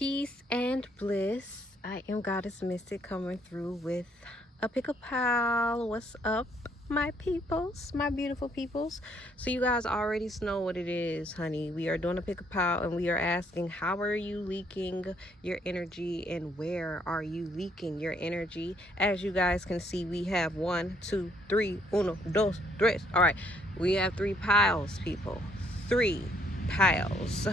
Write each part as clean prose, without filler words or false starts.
Peace and bliss. I am Goddess Mystic coming through with a pick a pal. What's up, my peoples, my beautiful peoples? So you guys already know what it is, honey. We are doing a pick a pal and we are asking, how are you leaking your energy and where are you leaking your energy? As you guys can see, we have 1, 2, 3, uno, dos, tres. All right, we have 3 piles, people. 3 piles.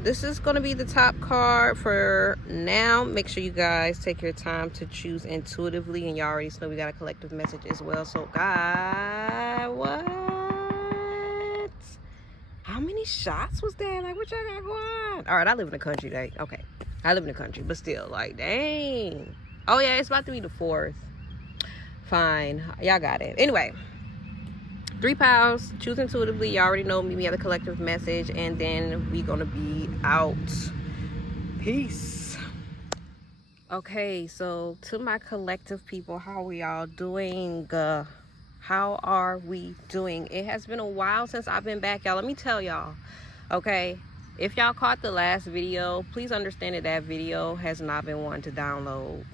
This is going to be the top card for now. Make sure you guys take your time to choose intuitively, and y'all already know we got a collective message as well. So God, what, how many shots was there? Like, what y'all got going on? All right, I live in the country. Like, okay, I live in the country, but still, like, dang. Oh yeah, it's about to be the 4th. Fine, y'all got it. Anyway, 3 piles, choose intuitively. You already know me. We have a collective message, and then we gonna be out. Peace. Okay, so to my collective people, how we all doing? How are we doing? It has been a while since I've been back, y'all. Let me tell y'all, okay, if y'all caught the last video, please understand that that video has not been one to download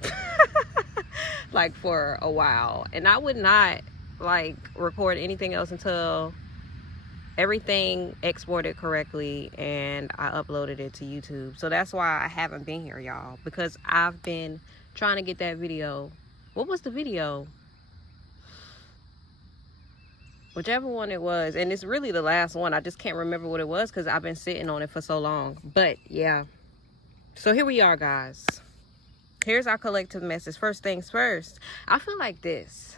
like for a while, and I would not like record anything else until everything exported correctly and I uploaded it to YouTube. So that's why I haven't been here, y'all, because I've been trying to get that video. What was the video? Whichever one it was, and it's really the last one. I just can't remember what it was because I've been sitting on it for so long. But yeah, so here we are, guys. Here's our collective message. First things first, I feel like this.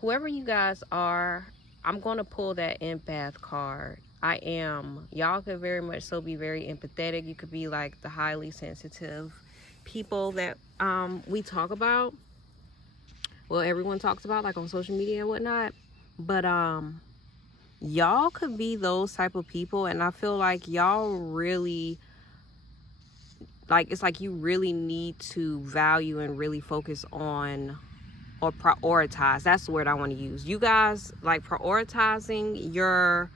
Whoever you guys are, I'm going to pull that empath card. I am. Y'all could very much so be very empathetic. You could be like the highly sensitive people that we talk about. Well, everyone talks about, like on social media and whatnot. But y'all could be those type of people. And I feel like y'all really, like, it's like you really need to value and really focus on, or prioritize, that's the word I want to use. You guys, like, prioritizing your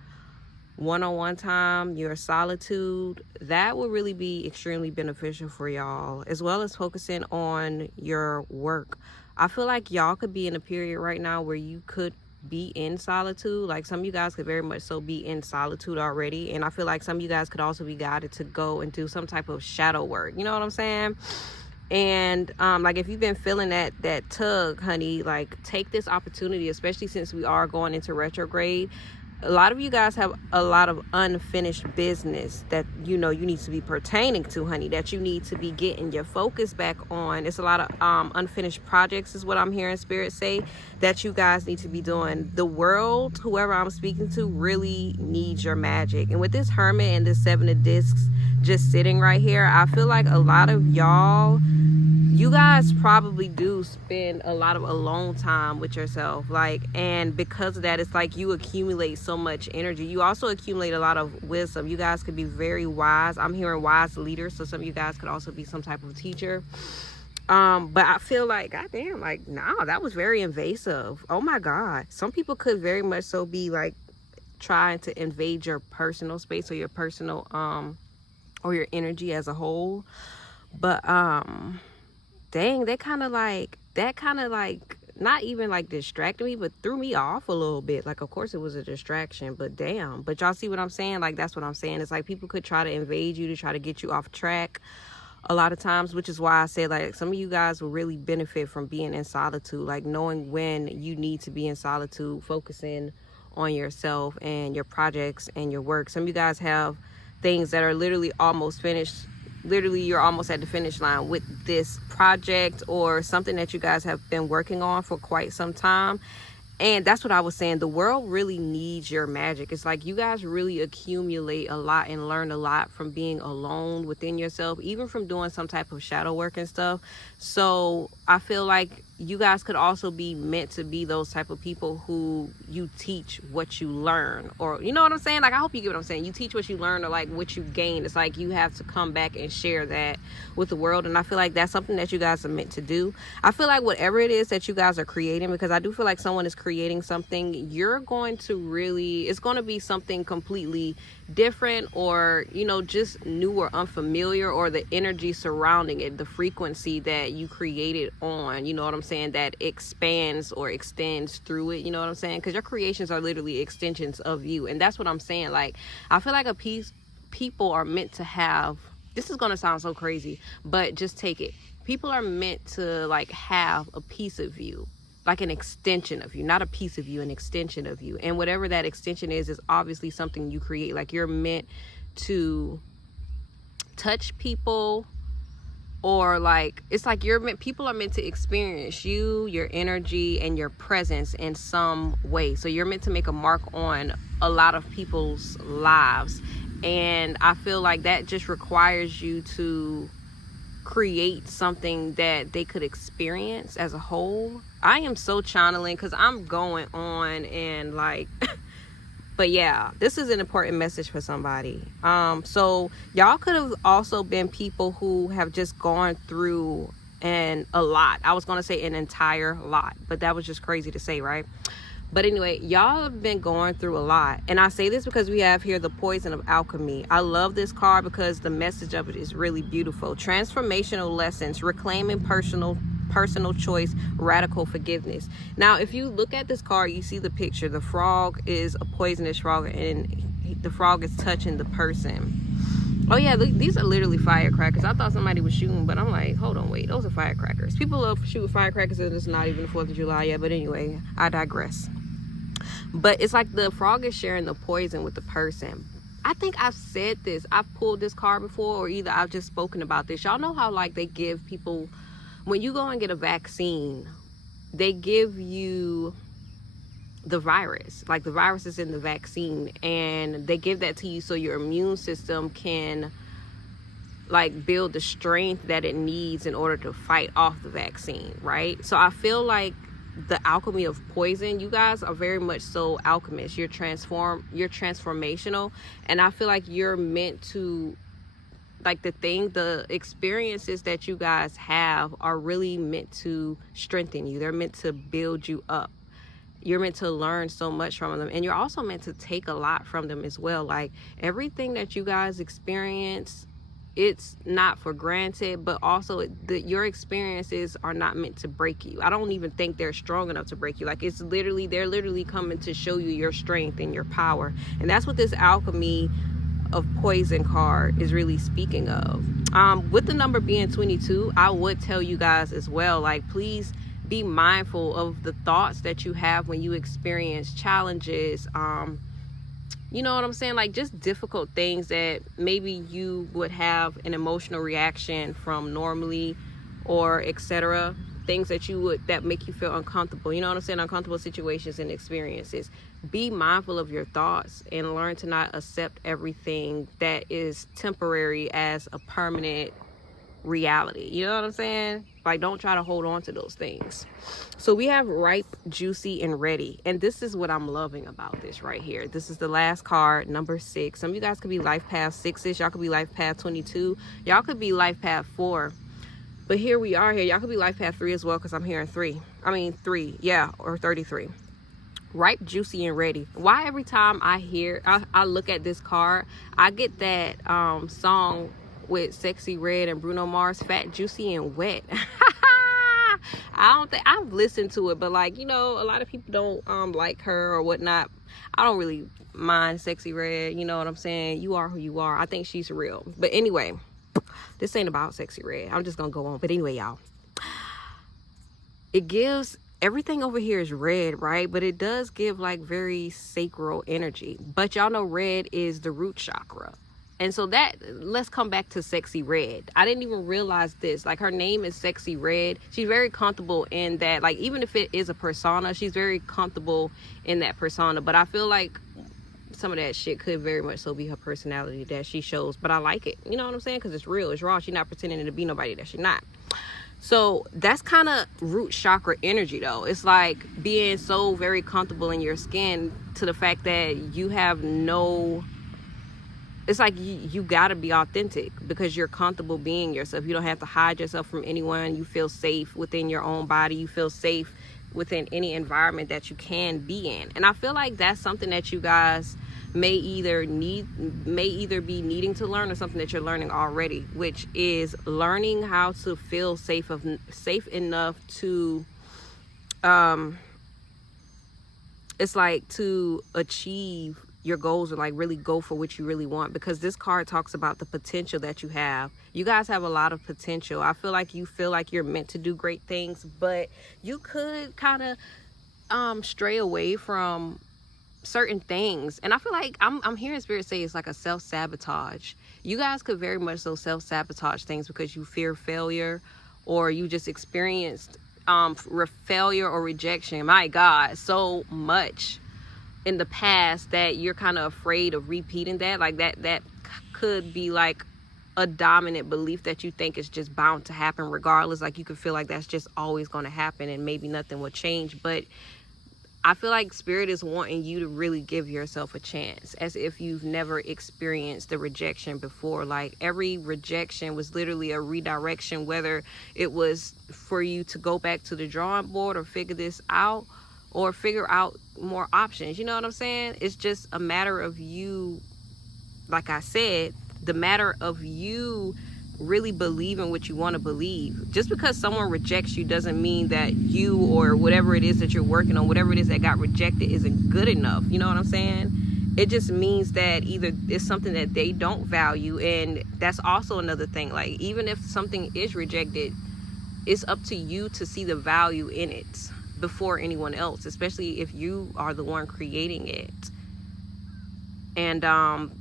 one-on-one time, your solitude, that will really be extremely beneficial for y'all, as well as focusing on your work. I feel like y'all could be in a period right now where you could be in solitude. Like, some of you guys could very much so be in solitude already, and I feel like some of you guys could also be guided to go and do some type of shadow work, you know what I'm saying? And like, if you've been feeling that tug, honey, like, take this opportunity, especially since we are going into retrograde. A lot of you guys have a lot of unfinished business that you need to be pertaining to, honey, that you need to be getting your focus back on. It's a lot of unfinished projects is what I'm hearing Spirit say that you guys need to be doing. The world, whoever I'm speaking to, really needs your magic. And with this Hermit and this 7 of Discs just sitting right here, I feel like a lot of y'all, you guys probably do spend a lot of alone time with yourself, like, and because of that, it's like you accumulate so much energy. You also accumulate a lot of wisdom. You guys could be very wise. I'm hearing wise leaders, so some of you guys could also be some type of teacher. But I feel like, goddamn, like, nah, that was very invasive. Oh my God. Some people could very much so be like trying to invade your personal space or your personal or your energy as a whole. But dang, that kind of like not even like distracted me, but threw me off a little bit. Like, of course it was a distraction, but damn. But y'all see what I'm saying? Like, that's what I'm saying. It's like people could try to invade you to try to get you off track a lot of times, which is why I said, like, some of you guys will really benefit from being in solitude, like knowing when you need to be in solitude, focusing on yourself and your projects and your work. Some of you guys have things that are literally almost finished. Literally, you're almost at the finish line with this project or something that you guys have been working on for quite some time. And that's what I was saying. The world really needs your magic. It's like you guys really accumulate a lot and learn a lot from being alone within yourself, even from doing some type of shadow work and stuff. So I feel like you guys could also be meant to be those type of people who you teach what you learn, or you know what I'm saying? Like, I hope you get what I'm saying. You teach what you learn, or like what you gain. It's like you have to come back and share that with the world. And I feel like that's something that you guys are meant to do. I feel like whatever it is that you guys are creating, because I do feel like someone is creating something, you're going to really, it's going to be something completely different, or you know, just new or unfamiliar, or the energy surrounding it, the frequency that you created on, you know what I'm saying, that expands or extends through it, you know what I'm saying? Because your creations are literally extensions of you. And that's what I'm saying. Like, I feel like people are meant to have, this is gonna sound so crazy, but just take it, people are meant to like have a piece of you, like an extension of you, not a piece of you, an extension of you. And whatever that extension is obviously something you create. Like, you're meant to touch people, or like, it's like people are meant to experience you, your energy, and your presence in some way. So you're meant to make a mark on a lot of people's lives. And I feel like that just requires you to create something that they could experience as a whole. I am so channeling because I'm going on and like but yeah, this is an important message for somebody. So y'all could have also been people who have just gone through a lot. I was gonna say an entire lot, but that was just crazy to say, right? But anyway, y'all have been going through a lot. And I say this because we have here the Poison of Alchemy. I love this card because the message of it is really beautiful. Transformational lessons, reclaiming personal choice, radical forgiveness. Now, if you look at this card, you see the picture. The frog is a poisonous frog, and the frog is touching the person. Oh yeah, these are literally firecrackers. I thought somebody was shooting, but I'm like, hold on, wait, those are firecrackers. People love shooting firecrackers, and it's not even the 4th of July yet. But anyway, I digress. But it's like the frog is sharing the poison with the person. I think I've said this. I've pulled this card before, or either I've just spoken about this. Y'all know how like they give people, when you go and get a vaccine, they give you the virus. Like, the virus is in the vaccine, and they give that to you so your immune system can like build the strength that it needs in order to fight off the vaccine, right? So I feel like the alchemy of poison, you guys are very much so alchemists. You're transformational, and I feel like you're meant to, like, the experiences that you guys have are really meant to strengthen you. They're meant to build you up. You're meant to learn so much from them, and you're also meant to take a lot from them as well. Like, everything that you guys experience, it's not for granted, but also your experiences are not meant to break you. I don't even think they're strong enough to break you. Like, they're literally coming to show you your strength and your power. And that's what this alchemy of poison card is really speaking of. With the number being 22, I would tell you guys as well, like, please be mindful of the thoughts that you have when you experience challenges. You know what I'm saying? Like, just difficult things that maybe you would have an emotional reaction from normally, or etc. Things that make you feel uncomfortable. You know what I'm saying? Uncomfortable situations and experiences. Be mindful of your thoughts and learn to not accept everything that is temporary as a permanent reality. You know what I'm saying? Like, don't try to hold on to those things. So we have ripe, juicy, and ready. And this is what I'm loving about this right here. This is the last card, number 6. Some of you guys could be life path 6-ish. Y'all could be life path 22. Y'all could be life path 4. But here we are here. Y'all could be life path 3 as well, because I'm hearing 3. Yeah, or 33. Ripe, juicy, and ready. Why every time I look at this card, I get that song with Sexy Red and Bruno Mars, Fat, Juicy, and Wet. I've listened to it, but like, you know, a lot of people don't like her or whatnot. I don't really mind Sexy Red, you know what I'm saying? You are who you are. I think she's real. But anyway, this ain't about Sexy Red. I'm just gonna go on. But anyway, y'all, it gives, everything over here is red, right? But it does give like very sacral energy. But y'all know red is the root chakra. And so let's come back to Sexy Red. I didn't even realize this. Like, her name is Sexy Red. She's very comfortable in that. Like, even if it is a persona, she's very comfortable in that persona. But I feel like some of that shit could very much so be her personality that she shows. But I like it. You know what I'm saying? Because it's real. It's raw. She's not pretending to be nobody that she's not. So that's kind of root chakra energy though. It's like being so very comfortable in your skin to the fact that you have no, it's like you gotta be authentic because you're comfortable being yourself. You don't have to hide yourself from anyone. You feel safe within your own body. You feel safe within any environment that you can be in. And I feel like that's something that you guys may either be needing to learn, or something that you're learning already, which is learning how to feel safe enough to it's like to achieve your goals, or like really go for what you really want. Because this card talks about the potential that you have. You guys have a lot of potential. I feel like you feel like you're meant to do great things, but you could kind of stray away from certain things. And I feel like I'm hearing spirit say it's like a self-sabotage. You guys could very much so self-sabotage things because you fear failure, or you just experienced failure or rejection, my God, so much in the past that you're kind of afraid of repeating that. Like that could be like a dominant belief that you think is just bound to happen regardless. Like you could feel like that's just always going to happen and maybe nothing will change. But I feel like spirit is wanting you to really give yourself a chance, as if you've never experienced the rejection before. Like every rejection was literally a redirection, whether it was for you to go back to the drawing board or figure this out, or figure out more options. You know what I'm saying? It's just a matter of you, like I said, the matter of you really believing what you want to believe. Just because someone rejects you doesn't mean that you, or whatever it is that you're working on, whatever it is that got rejected, isn't good enough. You know what I'm saying? It just means that either it's something that they don't value. And that's also another thing. Like even if something is rejected, it's up to you to see the value in it before anyone else, especially if you are the one creating it. And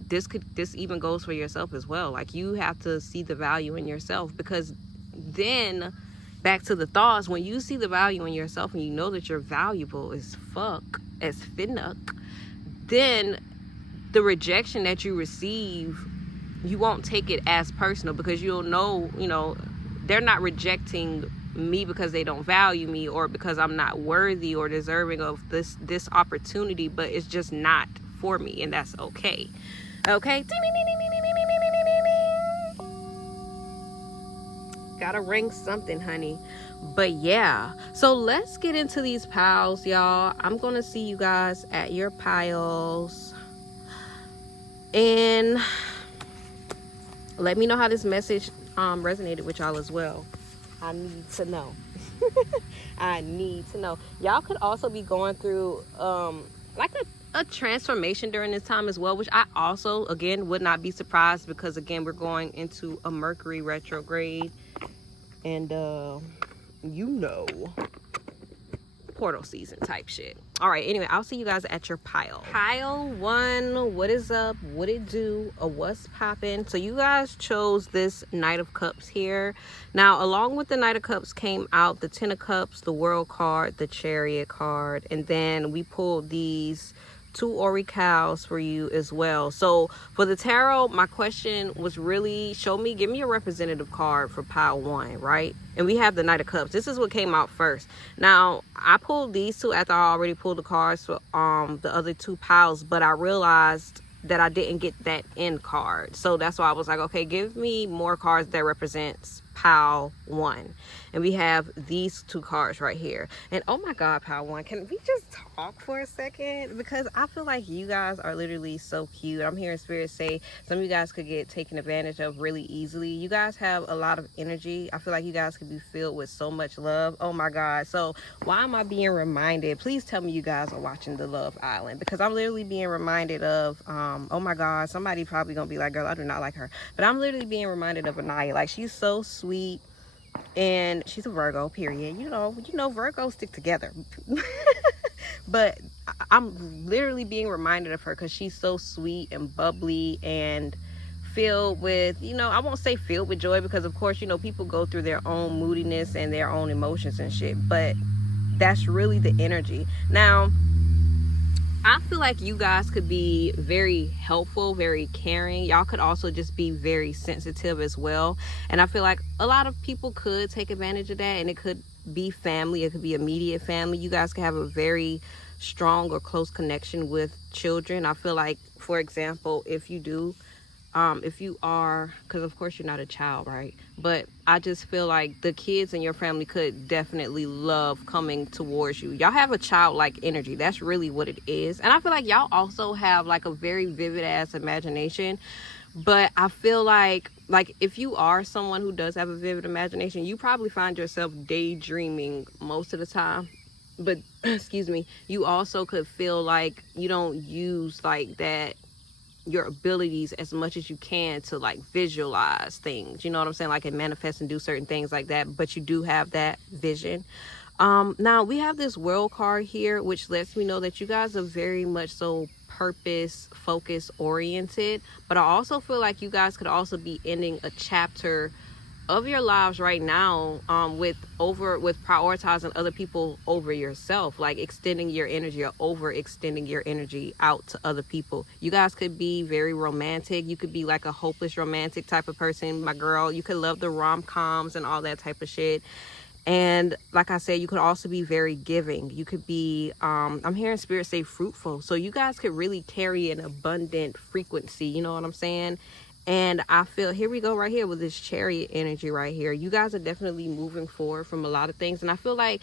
this even goes for yourself as well. Like you have to see the value in yourself, because then back to the thoughts, when you see the value in yourself and you know that you're valuable as fuck, as finnuck, then the rejection that you receive, you won't take it as personal, because you'll know, you know, they're not rejecting me because they don't value me, or because I'm not worthy or deserving of this opportunity, but it's just not for me, and that's okay. Okay, gotta ring something, honey. But yeah, so let's get into these piles, y'all. I'm gonna see you guys at your piles, and let me know how this message resonated with y'all as well. I need to know. I need to know. Y'all could also be going through like a transformation during this time as well, which I also, again, would not be surprised, because again, we're going into a Mercury retrograde, and you know, portal season type shit. All right, anyway, I'll see you guys at your pile. Pile 1, what is up, what it do, or what's popping? So you guys chose this Knight of Cups here. Now, along with the Knight of Cups came out the Ten of Cups, the World card, the Chariot card, and then we pulled these 2 oracles for you as well. So for the tarot, my question was really, give me a representative card for pile 1, right? And we have the Knight of Cups. This is what came out first. Now, I pulled these 2 after I already pulled the cards for the other 2 piles, but I realized that I didn't get that end card. So that's why I was like, okay, give me more cards that represents pile 1. And we have these 2 cards right here. And oh my God, pile 1, can we just talk for a second? Because I feel like you guys are literally so cute. I'm hearing spirit say some of you guys could get taken advantage of really easily. You guys have a lot of energy. I feel like you guys could be filled with so much love. Oh my God. So why am I being reminded? Please tell me you guys are watching the Love Island, because I'm literally being reminded of oh my God, somebody probably gonna be like, girl, I do not like her, but I'm literally being reminded of Anaya. Like, she's so sweet, and she's a Virgo, period. You know Virgos stick together. But I'm literally being reminded of her because she's so sweet and bubbly and filled with, I won't say filled with joy, because of course, people go through their own moodiness and their own emotions and shit, but that's really the energy. Now, I feel like you guys could be very helpful, very caring. Y'all could also just be very sensitive as well. And I feel like a lot of people could take advantage of that, and it could be family, it could be immediate family. You guys can have a very strong or close connection with children. I feel like, for example, if you are, because of course you're not a child, right? But I just feel like the kids in your family could definitely love coming towards you. Y'all have a childlike energy. That's really what it is. And I feel like y'all also have like a very vivid ass imagination. But I feel like if you are someone who does have a vivid imagination, you probably find yourself daydreaming most of the time. But excuse me, you also could feel like you don't use like that, your abilities as much as you can to like visualize things, you know what I'm saying, like and manifest and do certain things like that, but you do have that vision. Now we have this world card here, which lets me know that you guys are very much so purpose focus oriented, but I also feel like you guys could also be ending a chapter of your lives right now with prioritizing other people over yourself, like extending your energy or overextending your energy out to other people. You guys could be very romantic. You could be like a hopeless romantic type of person, my girl. You could love the rom-coms and all that type of shit. And like I said, you could also be very giving. You could be I'm hearing spirit say fruitful, so you guys could really carry an abundant frequency, you know what I'm saying? And I feel, here we go right here with this Chariot energy right here. You guys are definitely moving forward from a lot of things. And I feel like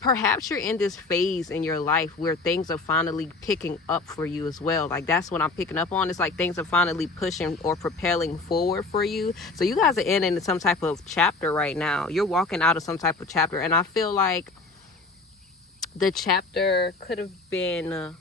perhaps you're in this phase in your life where things are finally picking up for you as well. Like that's what I'm picking up on. It's like things are finally pushing or propelling forward for you. So you guys are in some type of chapter right now. You're walking out of some type of chapter. And I feel like the chapter could have been...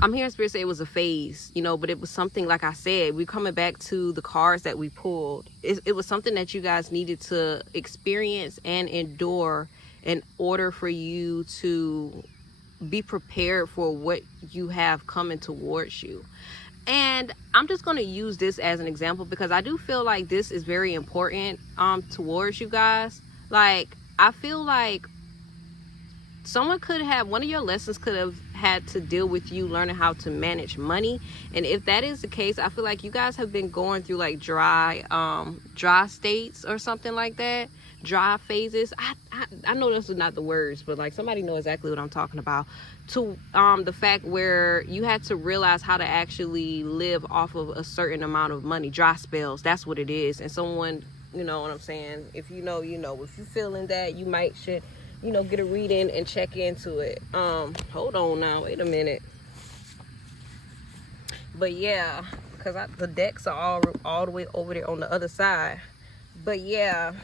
I'm hearing spirit say it was a phase, you know, but it was something, like I said, we're coming back to the cards that we pulled. It was something that you guys needed to experience and endure in order for you to be prepared for what you have coming towards you. And I'm just going to use this as an example because I do feel like this is very important towards you guys. Like, I feel like someone could have, one of your lessons could have had to deal with you learning how to manage money. And if that is the case, I feel like you guys have been going through like dry states or something like that, dry phases. I know this is not the words, but like somebody know exactly what I'm talking about. To the fact where you had to realize how to actually live off of a certain amount of money, dry spells, that's what it is. And someone, you know what I'm saying, if you know, you know, if you're feeling that, you might should, you know, get a reading and check into it. Hold on now, wait a minute. But yeah, because the decks are all the way over there on the other side. But yeah,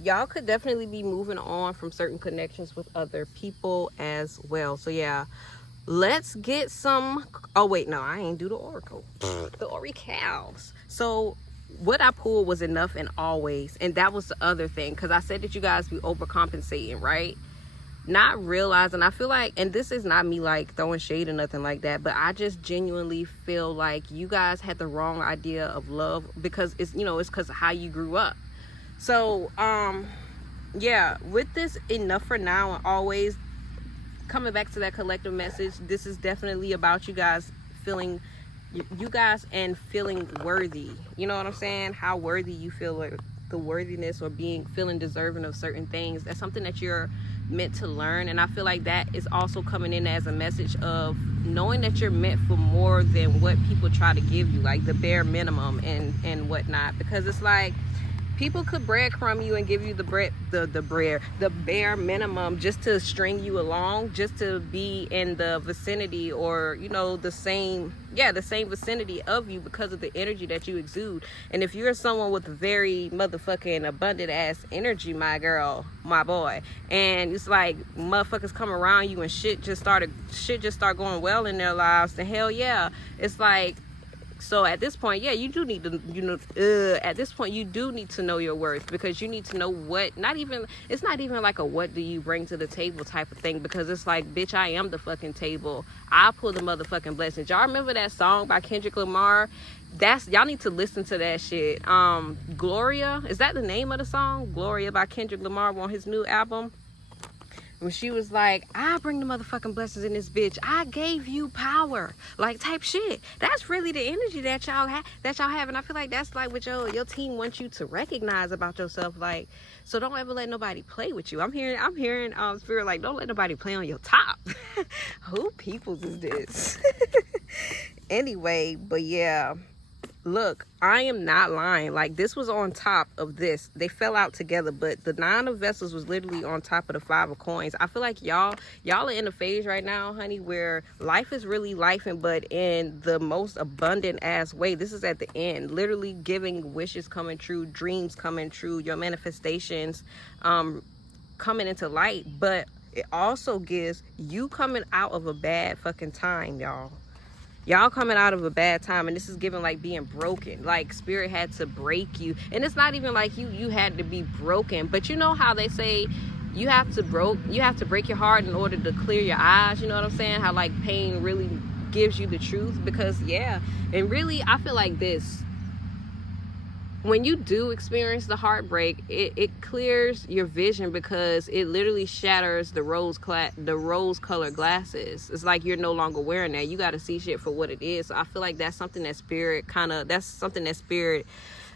y'all could definitely be moving on from certain connections with other people as well. So yeah, let's get some... Oh wait, no, I ain't do the oracle. The oracles. So what I pulled was enough and always, and that was the other thing, because I said that you guys be overcompensating, right? Not realizing, I feel like, and this is not me like throwing shade or nothing like that, but I just genuinely feel like you guys had the wrong idea of love because it's, you know, it's because of how you grew up. So yeah, with this enough for now and always, coming back to that collective message, this is definitely about you guys feeling, you guys and feeling worthy. You know what I'm saying? How worthy you feel, like the worthiness or feeling deserving of certain things. That's something that you're meant to learn. And I feel like that is also coming in as a message of knowing that you're meant for more than what people try to give you, like the bare minimum and whatnot. Because it's like, people could breadcrumb you and give you the bare minimum just to string you along, just to be in the vicinity, or you know, the same vicinity of you because of the energy that you exude. And if you're someone with very motherfucking abundant ass energy, my girl, my boy, and it's like motherfuckers come around you and shit just start going well in their lives, then hell yeah, it's like. So at this point, yeah, you do need to, you know, at this point, you do need to know your worth, because you need to know what, it's not even like a what do you bring to the table type of thing, because it's like, bitch, I am the fucking table. I pull the motherfucking blessings. Y'all remember that song by Kendrick Lamar? Y'all need to listen to that shit. Gloria, is that the name of the song? Gloria by Kendrick Lamar on his new album. when she was like, I bring the motherfucking blessings in this bitch. I gave you power. Like, type shit. That's really the energy that y'all have. And I feel like that's like what your team wants you to recognize about yourself. Like, so don't ever let nobody play with you. I'm hearing Spirit like, don't let nobody play on your top. Who peoples is this? Anyway, but yeah. Look, I am not lying. Like, this was on top of this. They fell out together, but the 9 of vessels was literally on top of the 5 of coins. I feel like y'all are in a phase right now, honey, where life is really lifing, but in the most abundant ass way. This is at the end, literally giving wishes coming true, dreams coming true, your manifestations coming into light. But it also gives you coming out of a bad fucking time, y'all. Y'all coming out of a bad time, and this is giving like being broken. Like, Spirit had to break you, and it's not even like you had to be broken, but you know how they say you have to break your heart in order to clear your eyes. You know what I'm saying? How like pain really gives you the truth. Because yeah, and really I feel like this, when you do experience the heartbreak, it clears your vision, because it literally shatters the rose colored glasses. It's like you're no longer wearing that. You got to see shit for what it is. So I feel like that's something that Spirit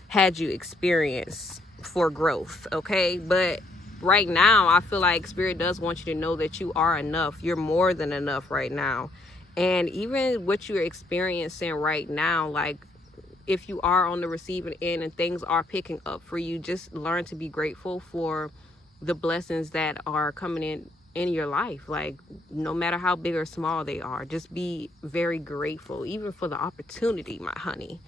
had you experience for growth. Okay, but right now I feel like Spirit does want you to know that you are enough. You're more than enough right now. And even what you're experiencing right now, like, if you are on the receiving end and things are picking up for you, just learn to be grateful for the blessings that are coming in your life. Like, no matter how big or small they are, just be very grateful, even for the opportunity, my honey.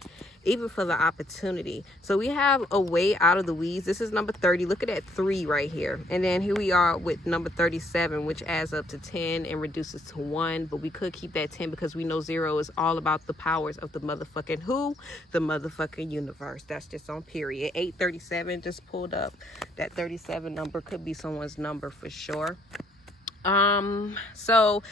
Even for the opportunity. So we have a way out of the weeds. This is number 30. Look at that 3 right here. And then here we are with number 37, which adds up to 10 and reduces to 1. But we could keep that 10 because we know 0 is all about the powers of the motherfucking who? The motherfucking universe. That's just on period. 837 just pulled up. That 37 number could be someone's number for sure. So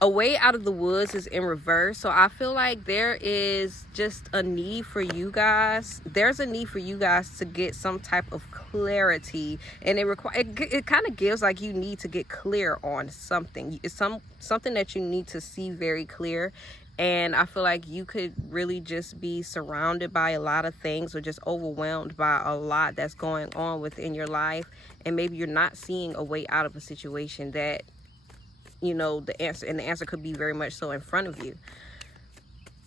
a way out of the woods is in reverse. So I feel like there is just a need for you guys. There's a need for you guys to get some type of clarity, and it kind of gives like you need to get clear on something. It's something that you need to see very clear. And I feel like you could really just be surrounded by a lot of things, or just overwhelmed by a lot that's going on within your life. And maybe you're not seeing a way out of a situation that, you know, the answer could be very much so in front of you.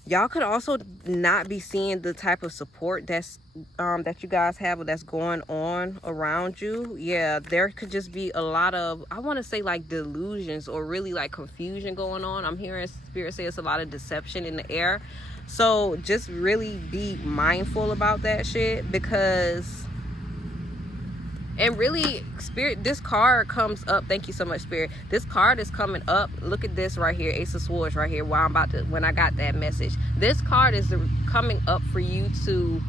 Y'all could also not be seeing the type of support that's that you guys have, or that's going on around you. Yeah, there could just be a lot of, I want to say, like delusions, or really like confusion going on. I'm hearing Spirit say it's a lot of deception in the air. So just really be mindful about that shit, because, and really, Spirit, this card comes up. Thank you so much, Spirit. This card is coming up. Look at this right here, Ace of Swords right here. When I got that message, this card is coming up for you to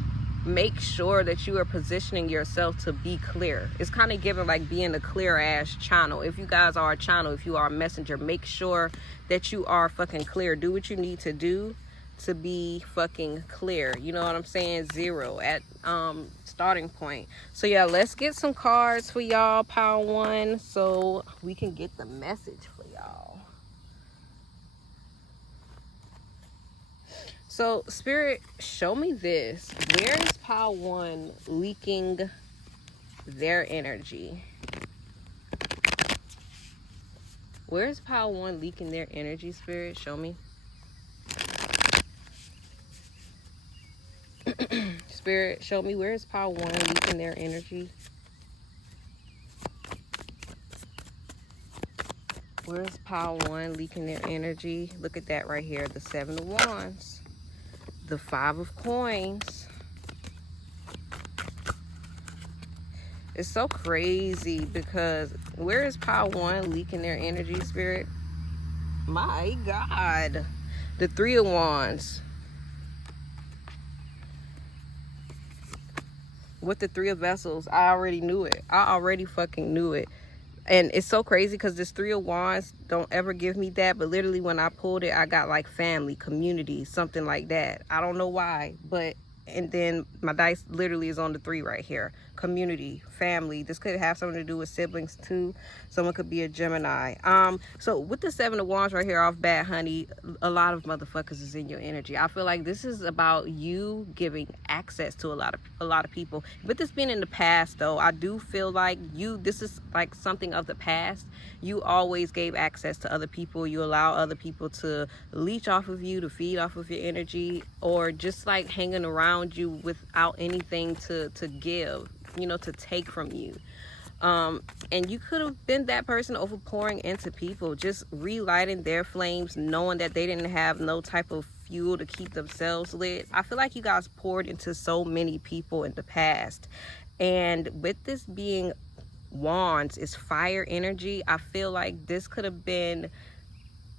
make sure that you are positioning yourself to be clear. It's kind of giving like being a clear ass channel. If you guys are a channel, if you are a messenger, make sure that you are fucking clear. Do what you need to do to be fucking clear. You know what I'm saying? 0 at starting point. So yeah, let's get some cards for y'all, Power One, so we can get the message for y'all. So Spirit, show me this. Where is Power One leaking their energy? Where is Power One leaking their energy, Spirit? Show me. Spirit, show me, where is Power One leaking their energy? Where is Power One leaking their energy? Look at that right here. The 7 of Wands. The 5 of Coins. It's so crazy, because where is Power One leaking their energy, Spirit? My God. The 3 of Wands. With the 3 of Vessels, I already knew it. I already fucking knew it. And it's so crazy, because this 3 of Wands don't ever give me that. But literally when I pulled it, I got like family, community, something like that. I don't know why, but And then my dice literally is on the 3 right here. Community, family. This could have something to do with siblings too. Someone could be a Gemini. So with the 7 of Wands right here off bat, honey, a lot of motherfuckers is in your energy. I feel like this is about you giving access to a lot of people. With this being in the past though, I do feel like this is like something of the past. You always gave access to other people. You allow other people to leech off of you, to feed off of your energy, or just like hanging around you without anything to give, to take from you. And you could have been that person overpouring into people, just relighting their flames, knowing that they didn't have no type of fuel to keep themselves lit. I feel like you guys poured into so many people in the past. And with this being Wands is fire energy, I feel like this could have been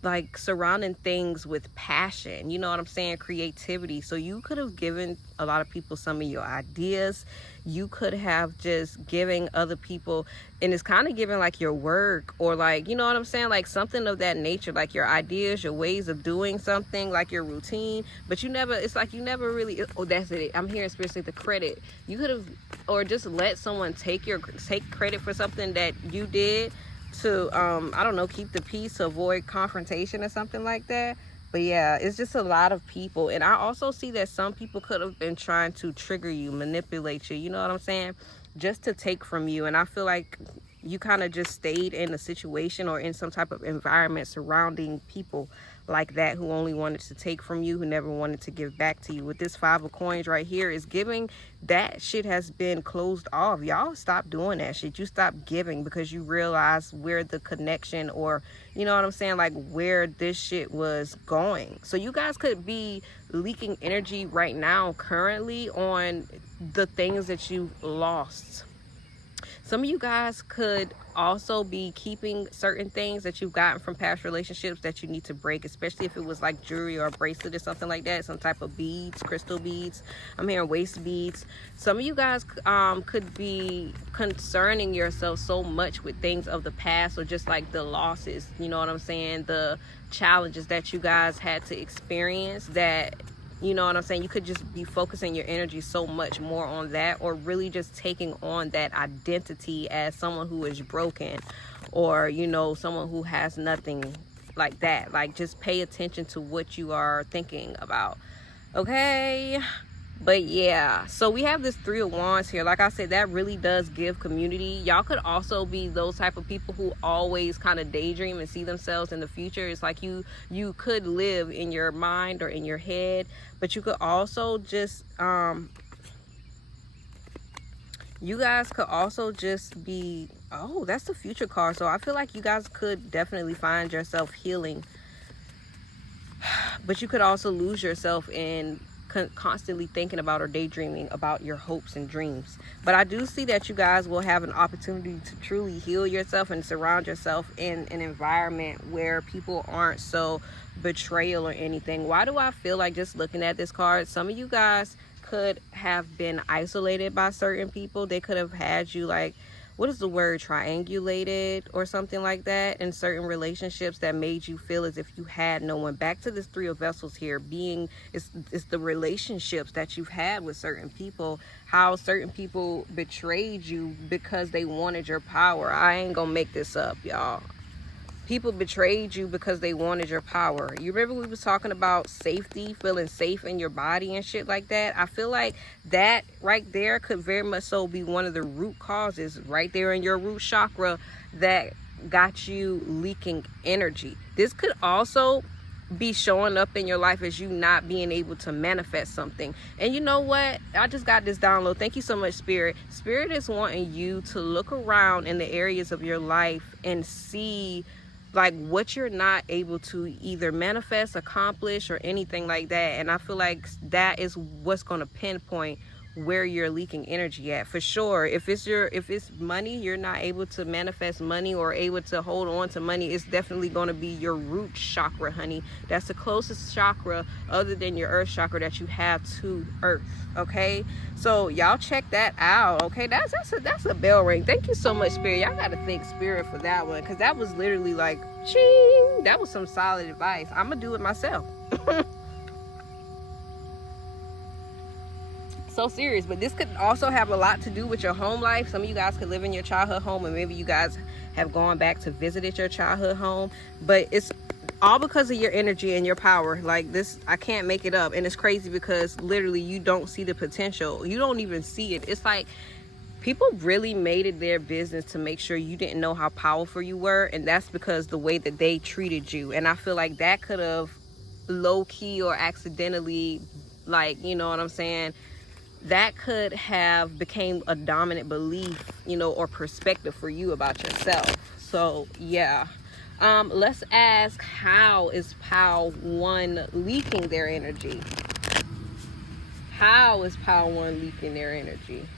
like surrounding things with passion, you know what I'm saying, creativity. So you could have given a lot of people some of your ideas. You could have just giving other people, and it's kind of giving like your work, or like, you know what I'm saying, like something of that nature, like your ideas, your ways of doing something, like your routine. But you never, it's like you never really, oh, that's it, I'm hearing especially the credit. You could have, or just let someone take credit for something that you did to I don't know, keep the peace, to avoid confrontation or something like that. But yeah, it's just a lot of people. And I also see that some people could have been trying to trigger you, manipulate you, you know what I'm saying, just to take from you. And I feel like you kind of just stayed in a situation or in some type of environment surrounding people like that, who only wanted to take from you, who never wanted to give back to you. With this 5 of Coins right here is giving, that shit has been closed off. Y'all stop doing that shit. You stop giving because you realize where the connection, or you know what I'm saying, like where this shit was going. So you guys could be leaking energy right now currently on the things that you've lost. Some of you guys could also be keeping certain things that you've gotten from past relationships that you need to break, especially if it was like jewelry or a bracelet or something like that, some type of beads, crystal beads. I'm hearing waist beads. Some of you guys could be concerning yourself so much with things of the past, or just like the losses, you know what I'm saying, the challenges that you guys had to experience, that, you know what I'm saying, you could just be focusing your energy so much more on that, or really just taking on that identity as someone who is broken, or, you know, someone who has nothing like that. Like, just pay attention to what you are thinking about, okay? But yeah, so we have this 3 of Wands here. Like I said, that really does give community. Y'all could also be those type of people who always kind of daydream and see themselves in the future. It's like you could live in your mind or in your head, but you could also just you guys could also just be, oh, that's the future card. So I feel like you guys could definitely find yourself healing, but you could also lose yourself in constantly thinking about or daydreaming about your hopes and dreams. But I do see that you guys will have an opportunity to truly heal yourself and surround yourself in an environment where people aren't so betrayal or anything. Why do I feel like, just looking at this card, some of you guys could have been isolated by certain people. They could have had you, like, what is the word, triangulated or something like that, in certain relationships that made you feel as if you had no one. Back to this 3 of Vessels here, being, it's the relationships that you've had with certain people, how certain people betrayed you because they wanted your power. I ain't gonna make this up, y'all. People betrayed you because they wanted your power. You remember we was talking about safety, feeling safe in your body and shit like that? I feel like that right there could very much so be one of the root causes right there in your root chakra that got you leaking energy. This could also be showing up in your life as you not being able to manifest something. And you know what? I just got this download. Thank you so much, Spirit. Spirit is wanting you to look around in the areas of your life and see like what you're not able to either manifest, accomplish, or anything like that. And I feel like that is what's going to pinpoint where you're leaking energy at, for sure. If it's money, you're not able to manifest money or able to hold on to money, it's definitely going to be your root chakra, honey. That's the closest chakra other than your earth chakra that you have to earth, okay? So y'all check that out, okay? That's a bell ring. Thank you so much, Spirit. Y'all gotta thank Spirit for that one, because that was literally like, ching, that was some solid advice. I'm gonna do it myself. so serious. But this could also have a lot to do with your home life. Some of you guys could live in your childhood home, and maybe you guys have gone back to visited your childhood home. But it's all because of your energy and your power. Like this, I can't make it up. And it's crazy because literally you don't see the potential. You don't even see it. It's like people really made it their business to make sure you didn't know how powerful you were. And that's because the way that they treated you. And I feel like that could have low-key or accidentally, like, you know what I'm saying, that could have became a dominant belief, you know, or perspective for you about yourself. So yeah, let's ask, how is POW 1 leaking their energy? How is POW 1 leaking their energy?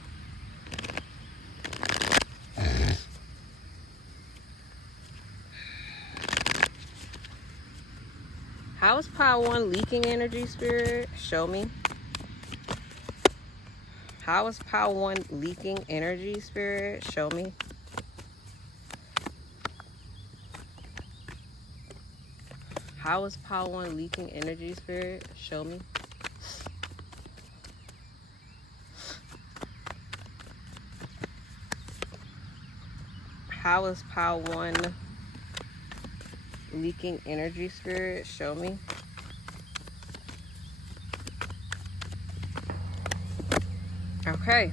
How is POW 1 leaking energy, Spirit? Show me. How is POW 1 leaking energy, Spirit? Show me. How is POW 1 leaking energy, Spirit? Show me. How is POW 1 leaking energy, Spirit? Show me. Okay.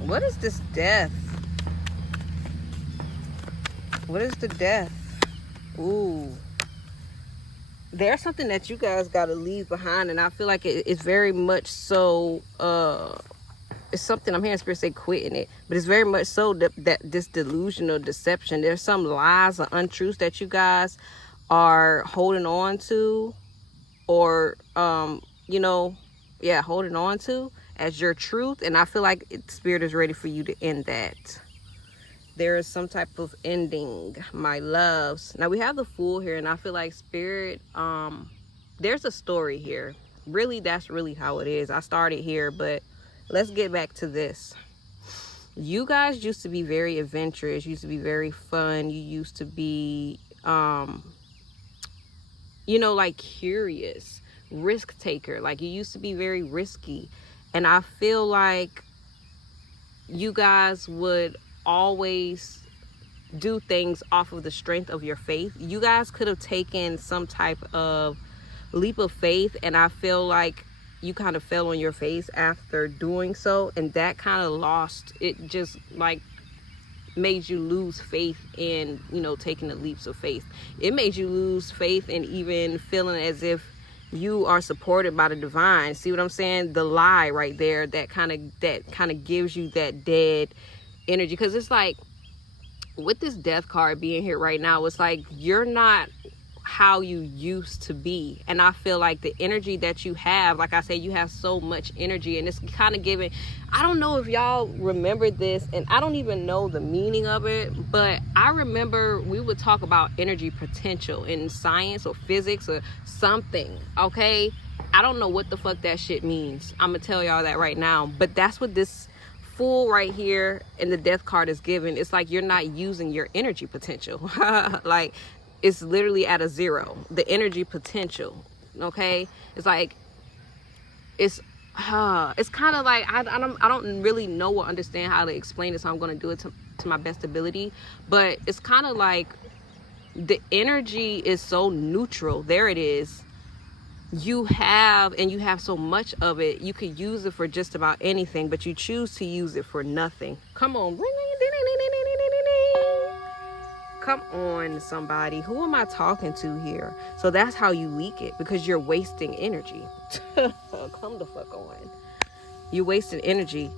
What is this death? What is the death? Ooh. There's something that you guys got to leave behind, and I feel like it's very much so, it's something, I'm hearing Spirit say quitting it, but it's very much so that this delusional deception, there's some lies or untruths that you guys are holding on to, or you know, yeah, holding on to as your truth. And I feel like Spirit is ready for you to end that. There is some type of ending, my loves. Now we have the Fool here, and I feel like Spirit, there's a story here. Really, that's really how it is. I started here, but let's get back to this. You guys used to be very adventurous, used to be very fun. You used to be, you know, like curious, risk taker. Like you used to be very risky. And I feel like you guys would always do things off of the strength of your faith. You guys could have taken some type of leap of faith, and I feel like you kind of fell on your face after doing so, and that kind of lost it, just like made you lose faith in, you know, taking the leaps of faith. It made you lose faith in even feeling as if you are supported by the divine. See what I'm saying? The lie right there, that kind of gives you that dead energy. Because it's like with this death card being here right now, it's like you're not how you used to be. And I feel like the energy that you have, like I said, you have so much energy, and it's kind of giving, I don't know if y'all remember this, and I don't even know the meaning of it, but I remember we would talk about energy potential in science or physics or something, okay? I don't know what the fuck that shit means. I'm gonna tell y'all that right now, but that's what this Fool right here in the death card is giving. It's like you're not using your energy potential. Like it's literally at a zero, the energy potential. Okay, it's like it's kind of like I don't really know or understand how to explain it, so I'm going to do it to my best ability. But it's kind of like the energy is so neutral. There it is. You have so much of it. You could use it for just about anything, but you choose to use it for nothing. Come on. Come on, somebody. Who am I talking to here? So that's how you leak it, because you're wasting energy. Come the fuck on. You're wasting energy.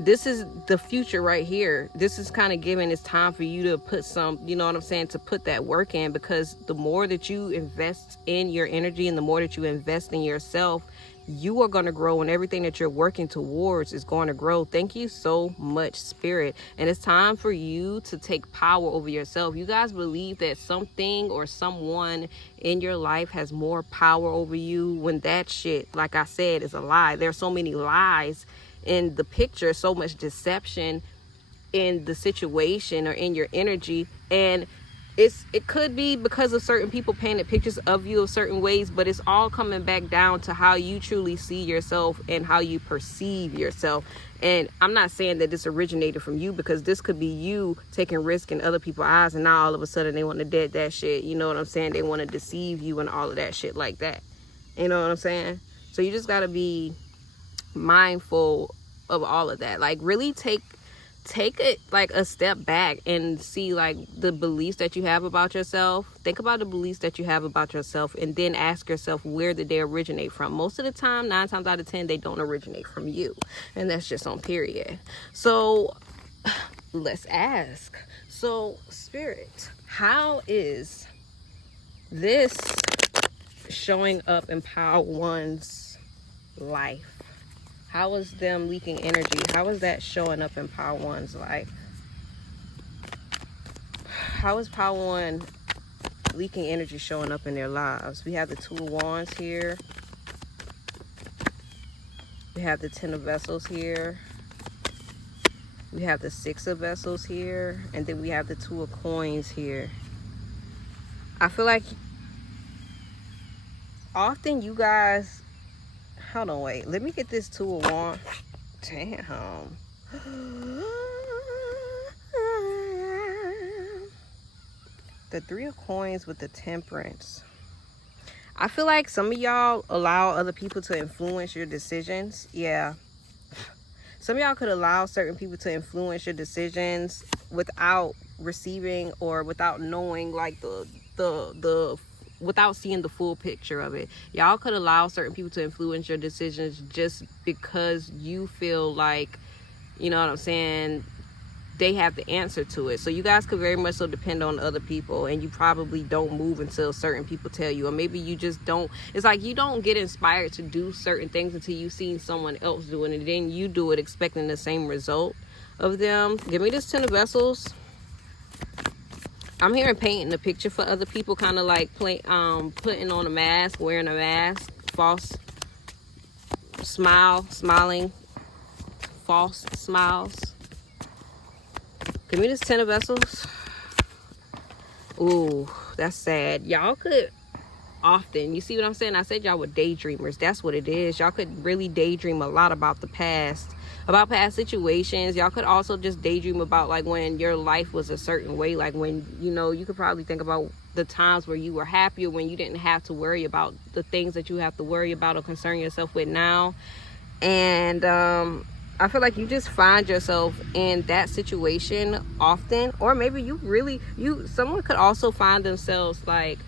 This is the future right here. This is kind of giving, it's time for you to put some, you know what I'm saying, to put that work in, because the more that you invest in your energy and the more that you invest in yourself, you are going to grow, and everything that you're working towards is going to grow. Thank you so much, Spirit. And it's time for you to take power over yourself. You guys believe that something or someone in your life has more power over you, when that shit, like I said, is a lie. There's so many lies in the picture, so much deception in the situation or in your energy. And it could be because of certain people painted pictures of you of certain ways, but it's all coming back down to how you truly see yourself and how you perceive yourself. And I'm not saying that this originated from you, because this could be you taking risk in other people's eyes, and now all of a sudden they want to dead that shit. You know what I'm saying? They want to deceive you and all of that shit like that. You know what I'm saying? So you just got to be mindful of all of that. Like, really take it like a step back and see like the beliefs that you have about yourself. Think about the beliefs that you have about yourself, and then ask yourself, where did they originate from? Most of the time, 9 times out of 10, they don't originate from you, and that's just on period. So let's ask. So Spirit, how is this showing up in Power One's life? How is them leaking energy? How is that showing up in Power One's life? How is Power One leaking energy showing up in their lives? We have the 2 of Wands here. We have the 10 of Vessels here. We have the 6 of Vessels here. And then we have the 2 of Coins here. I feel like often you guys... Hold on, wait. Let me get this 2 of Wands. Damn. The 3 of Coins with the Temperance. I feel like some of y'all allow other people to influence your decisions. Yeah. Some of y'all could allow certain people to influence your decisions without receiving or without knowing like the without seeing the full picture of it. Y'all could allow certain people to influence your decisions just because you feel like, you know what I'm saying, they have the answer to it. So you guys could very much so depend on other people, and you probably don't move until certain people tell you, or maybe you just don't. It's like you don't get inspired to do certain things until you've seen someone else do it, and then you do it expecting the same result of them. Give me this 10 of Vessels. I'm hearing painting the picture for other people, kind of like putting on a mask, wearing a mask, false smiling, false smiles. Give me this 10 of Vessels. Ooh, that's sad. Y'all could often, you see what I'm saying? I said y'all were daydreamers. That's what it is. Y'all could really daydream a lot about the past, about past situations. Y'all could also just daydream about like when your life was a certain way, like when, you know, you could probably think about the times where you were happier, when you didn't have to worry about the things that you have to worry about or concern yourself with now. And I feel like you just find yourself in that situation often, or maybe someone could also find themselves like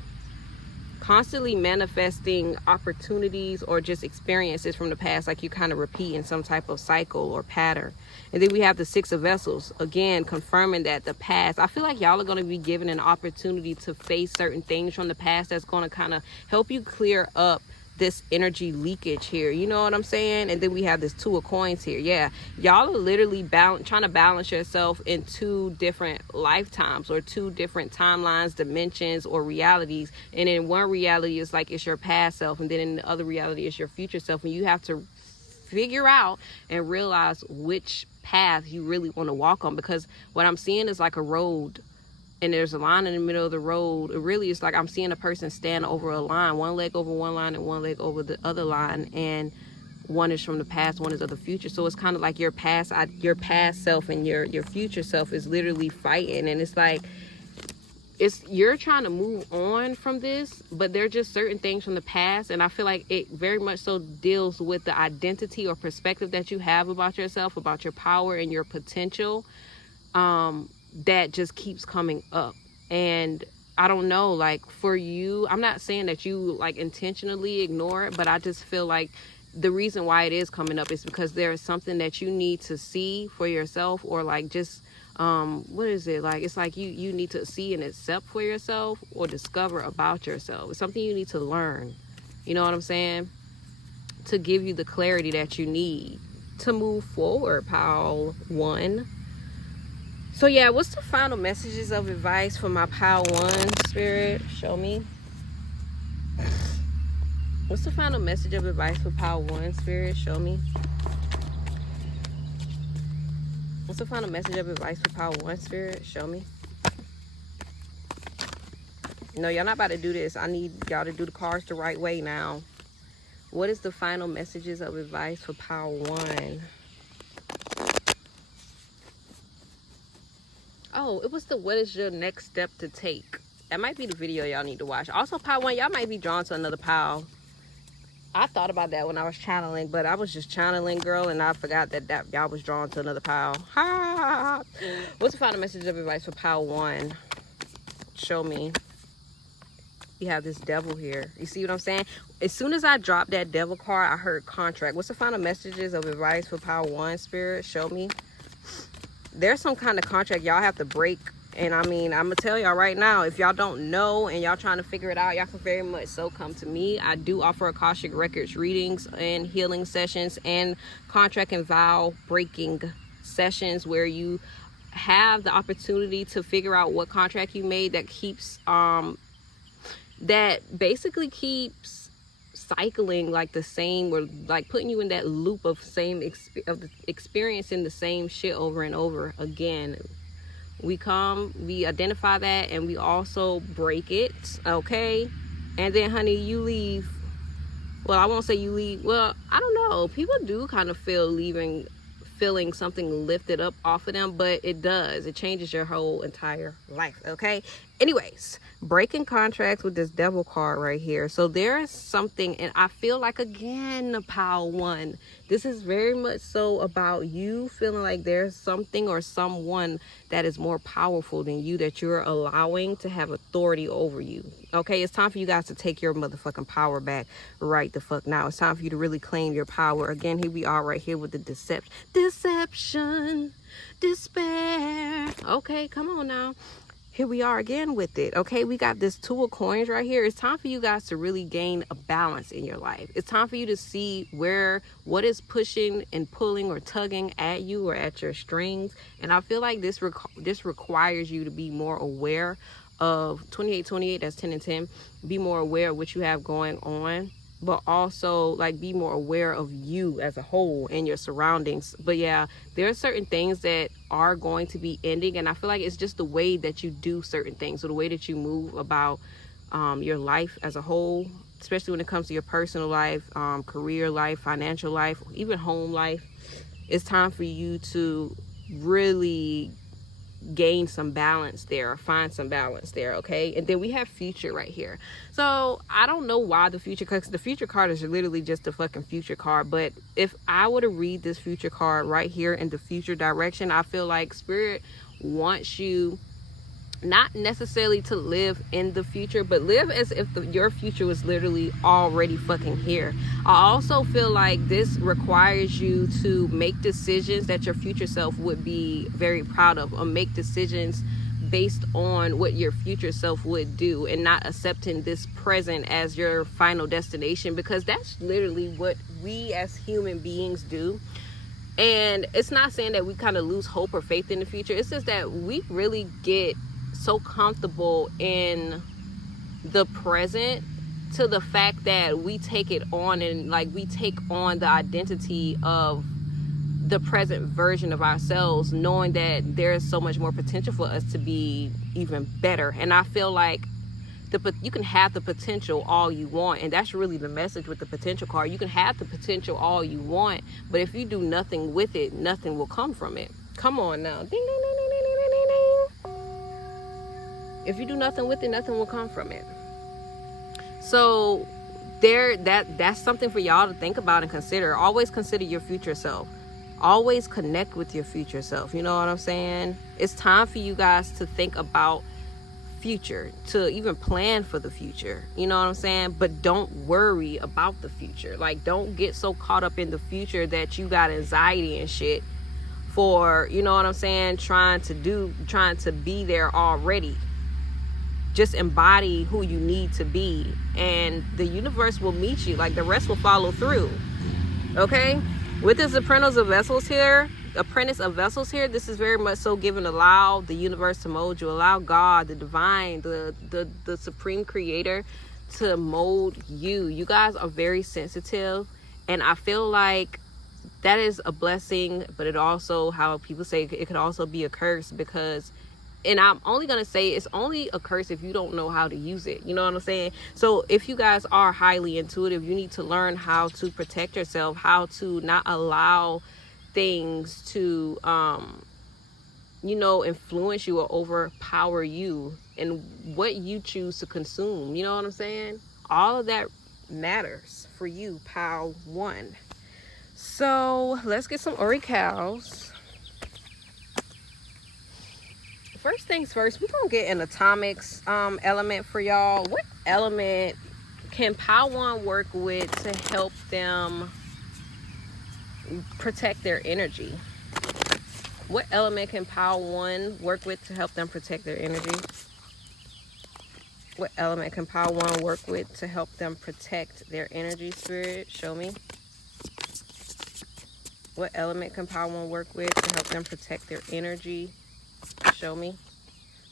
constantly manifesting opportunities or just experiences from the past, like you kind of repeat in some type of cycle or pattern. And then we have the 6 of Vessels, again confirming that the past, I feel like y'all are going to be given an opportunity to face certain things from the past that's going to kind of help you clear up this energy leakage here, you know what I'm saying? And then we have this 2 of Coins here. Yeah, y'all are literally trying to balance yourself in 2 different lifetimes, or 2 different timelines, dimensions, or realities. And in one reality is like it's your past self, and then in the other reality is your future self, and you have to figure out and realize which path you really want to walk on. Because what I'm seeing is like a road, and there's a line in the middle of the road. It really is like I'm seeing a person stand over a line, one leg over one line and one leg over the other line, and one is from the past, one is of the future. So it's kind of like your past self and your future self is literally fighting, and it's like you're trying to move on from this, but there are just certain things from the past, and I feel like it very much so deals with the identity or perspective that you have about yourself, about your power and your potential, that just keeps coming up. And I don't know, like for you, I'm not saying that you like intentionally ignore it, but I just feel like the reason why it is coming up is because there is something that you need to see for yourself, or like just what is it, like it's like you need to see and accept for yourself, or discover about yourself. It's something you need to learn, you know what I'm saying, to give you the clarity that you need to move forward, Power One. So yeah, what's the final messages of advice for my Power One, Spirit? Show me. What's the final message of advice for Power One, Spirit? Show me. What's the final message of advice for Power One, Spirit? Show me. No, y'all not about to do this. I need y'all to do the cards the right way now. What is the final messages of advice for Pile 1? Oh, it was the what is your next step to take. That might be the video y'all need to watch. Also, Pile 1, y'all might be drawn to another pile. I thought about that when I was channeling, but I was just channeling, girl, and I forgot that y'all was drawn to another pile. Ha! What's the final message of advice for Pile 1? Show me. You have this devil here. You see what I'm saying? As soon as I dropped that devil card, I heard contract. What's the final messages of advice for Pile 1, Spirit? Show me. There's some kind of contract y'all have to break. And I mean, I'm going to tell y'all right now, if y'all don't know and y'all trying to figure it out, y'all can very much so come to me. I do offer Akashic Records readings and healing sessions and contract and vow breaking sessions where you have the opportunity to figure out what contract you made that keeps, that basically keeps cycling like the same, or like putting you in that loop of experiencing the same shit over and over again. We identify that, and we also break it, okay? And then, honey, you leave. Well, I won't say you leave. Well, I don't know. People do kind of feel feeling something lifted up off of them, but it does. It changes your whole entire life, okay? Anyways, breaking contracts with this devil card right here. So there is something, and I feel like, again, Pile 1, this is very much so about you feeling like there's something or someone that is more powerful than you that you're allowing to have authority over you. Okay, it's time for you guys to take your motherfucking power back right the fuck now. It's time for you to really claim your power. Again, here we are right here with the deception, despair. Okay, come on now. Here we are again with it. Okay, we got this 2 of coins right here. It's time for you guys to really gain a balance in your life. It's time for you to see what is pushing and pulling or tugging at you or at your strings. And I feel like this requires you to be more aware of 2828, that's 10 and 10. Be more aware of what you have going on, but also like be more aware of you as a whole and your surroundings. But yeah, there are certain things that are going to be ending, and I feel like it's just the way that you do certain things, or the way that you move about your life as a whole, especially when it comes to your personal life, career life, financial life, even home life. It's time for you to really gain some balance there, or find some balance there, okay? And then we have future right here. So I don't know why the future, because the future card is literally just a fucking future card. But if I were to read this future card right here in the future direction, I feel like Spirit wants you not necessarily to live in the future, but live as if your future was literally already fucking here. I also feel like this requires you to make decisions that your future self would be very proud of, or make decisions based on what your future self would do, and not accepting this present as your final destination, because that's literally what we as human beings do. And it's not saying that we kind of lose hope or faith in the future. It's just that we really get so comfortable in the present to the fact that we take it on, and like we take on the identity of the present version of ourselves, knowing that there's so much more potential for us to be even better. And I feel like you can have the potential all you want, and that's really the message with the potential card. You can have the potential all you want, but if you do nothing with it, nothing will come from it. Come on now. Ding, ding, ding, ding, ding, ding, ding, ding. If you do nothing with it, nothing will come from it. So that's something for y'all to think about and consider. Always consider your future self. Always connect with your future self. You know what I'm saying? It's time for you guys to think about future, to even plan for the future. You know what I'm saying? But don't worry about the future. Like, don't get so caught up in the future that you got anxiety and shit for, you know what I'm saying, trying to be there already. Just embody who you need to be, and the universe will meet you. Like, the rest will follow through. Okay? With this Apprentice of Vessels here, this is very much so giving, allow the universe to mold you. Allow God, the divine, the supreme creator to mold you. You guys are very sensitive, and I feel like that is a blessing, but it also, how people say, it could also be a curse, because and I'm only going to say it's only a curse if you don't know how to use it. You know what I'm saying? So if you guys are highly intuitive, you need to learn how to protect yourself, how to not allow things to, you know, influence you or overpower you and what you choose to consume. You know what I'm saying? All of that matters for you, pile 1. So let's get some oracles. First things first, we're gonna get an atomics element for y'all. What element can pile 1 work with to help them protect their energy? What element can pile 1 work with to help them protect their energy? What element can pile 1 work with to help them protect their energy, Spirit? Show me. What element can pile 1 work with to help them protect their energy? Show me.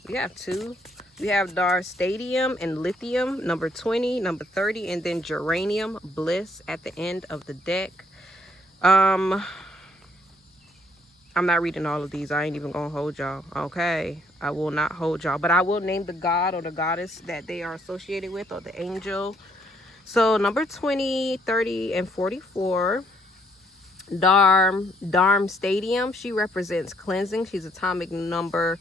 We have 2. We have Dar Stadium and Lithium, number 20, number 30, and then Geranium Bliss at the end of the deck. I'm not reading all of these. I ain't even gonna hold y'all. Okay, I will not hold y'all, but I will name the god or the goddess that they are associated with, or the angel. So number 20, 30, and 44. Darm Stadium, she represents cleansing. She's atomic number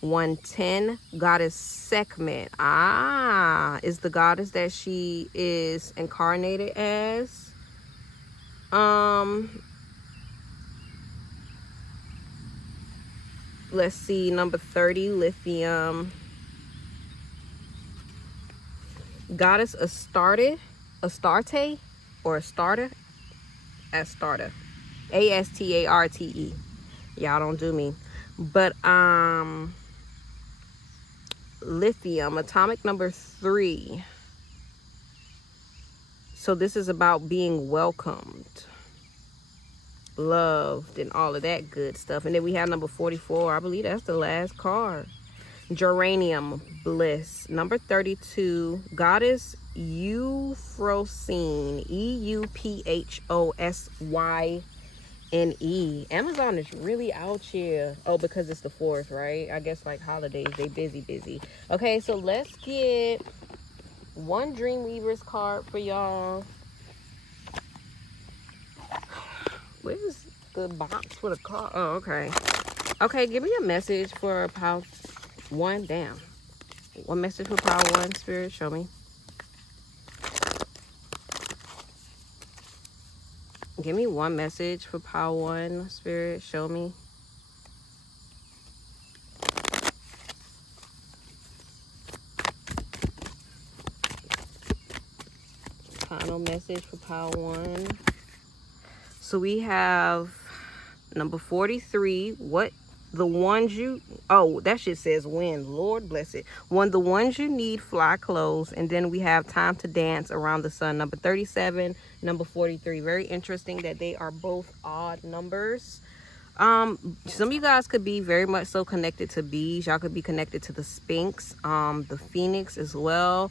110. Goddess Sekhmet is the goddess that she is incarnated as. Let's see, number 30, Lithium. Goddess Astarte, or Astarte. Astarte, Astarte. Y'all don't do me. But Lithium, atomic number 3. So this is about being welcomed, loved, and all of that good stuff. And then we have number 44. I believe that's the last card. Geranium Bliss, number 32. Goddess Euphrosyne, Euphrosyne. Amazon is really out here. Oh, because it's the 4th, right? I guess like holidays, they busy. Okay, so let's get one Dreamweavers card for y'all. Where's the box for the card? Oh, okay. Okay, give me a message for pile 1. Damn. One message for pile 1, Spirit. Show me. Give me one message for pile 1, Spirit. Show me. Final message for pile 1. So we have number 43. What the ones you, oh, that shit says when, Lord bless it. When the ones you need fly close. And then we have time to dance around the sun, number 37, number 43. Very interesting that they are both odd numbers. Some of you guys could be very much so connected to bees. Y'all could be connected to the Sphinx, the Phoenix as well.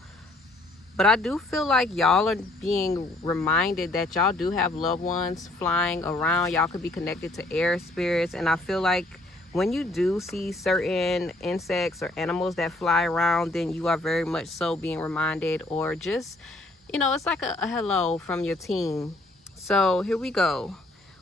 But I do feel like y'all are being reminded that y'all do have loved ones flying around. Y'all could be connected to air spirits. And I feel like when you do see certain insects or animals that fly around, then you are very much so being reminded, or just, you know, it's like a hello from your team. So here we go.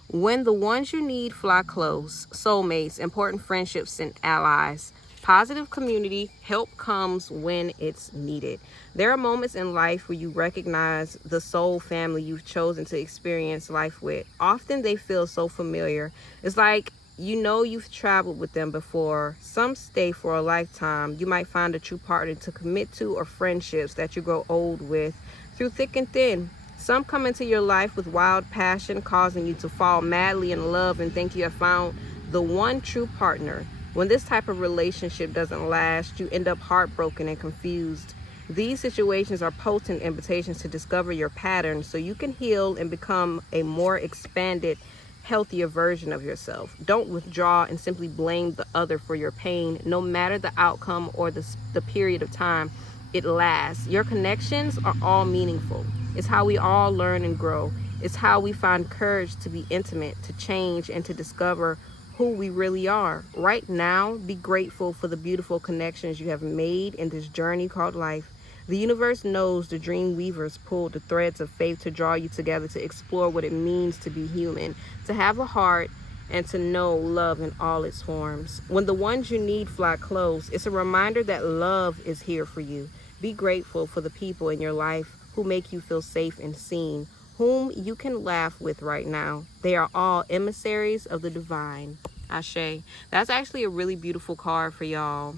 When the ones you need fly close, soulmates, important friendships and allies, positive community, help comes when it's needed. There are moments in life where you recognize the soul family you've chosen to experience life with. Often they feel so familiar. It's like, you know, you've traveled with them before. Some stay for a lifetime. You might find a true partner to commit to, or friendships that you grow old with through thick and thin. Some come into your life with wild passion, causing you to fall madly in love and think you have found the one true partner. When this type of relationship doesn't last, you end up heartbroken and confused. These situations are potent invitations to discover your patterns so you can heal and become a more expanded, healthier version of yourself. Don't withdraw and simply blame the other for your pain. No matter the outcome or the period of time it lasts, your connections are all meaningful. It's how we all learn and grow. It's how we find courage to be intimate, to change, and to discover who we really are. Right now, be grateful for the beautiful connections you have made in this journey called life. The universe knows the dream weavers pulled the threads of faith to draw you together to explore what it means to be human, to have a heart, and to know love in all its forms. When the ones you need fly close, it's a reminder that love is here for you. Be grateful for the people in your life who make you feel safe and seen, whom you can laugh with right now. They are all emissaries of the divine. Ashe. That's actually a really beautiful card for y'all.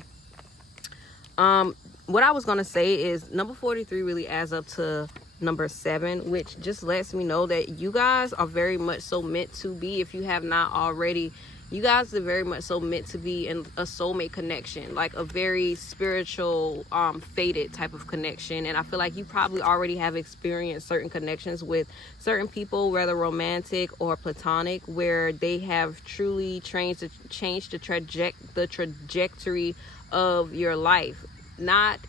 What I was going to say is number 43 really adds up to number 7, which just lets me know that you guys are very much so meant to be, if you have not already, you guys are very much so meant to be in a soulmate connection, like a very spiritual, fated type of connection. And I feel like you probably already have experienced certain connections with certain people, whether romantic or platonic, where they have truly changed the trajectory of your life. Not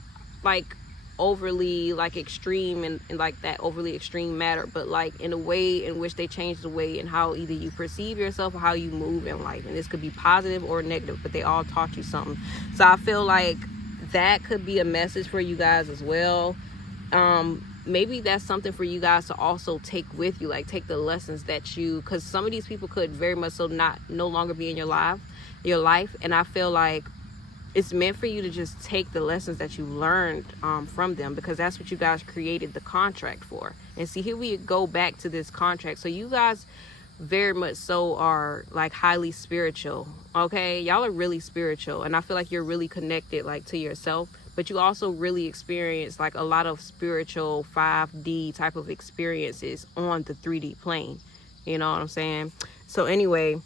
like overly like extreme and like that overly extreme matter, but like in a way in which they change the way and how either you perceive yourself or how you move in life. And this could be positive or negative, but they all taught you something. So I feel like that could be a message for you guys as well. Maybe that's something for you guys to also take with you, like take the lessons that you, because some of these people could very much so no longer be in your life, and I feel like it's meant for you to just take the lessons that you learned from them, because that's what you guys created the contract for. And see, here we go back to this contract. So you guys very much so are like highly spiritual, okay? Y'all are really spiritual, and I feel like you're really connected like to yourself, but you also really experience like a lot of spiritual 5D type of experiences on the 3D plane. You know what I'm saying? So anyway,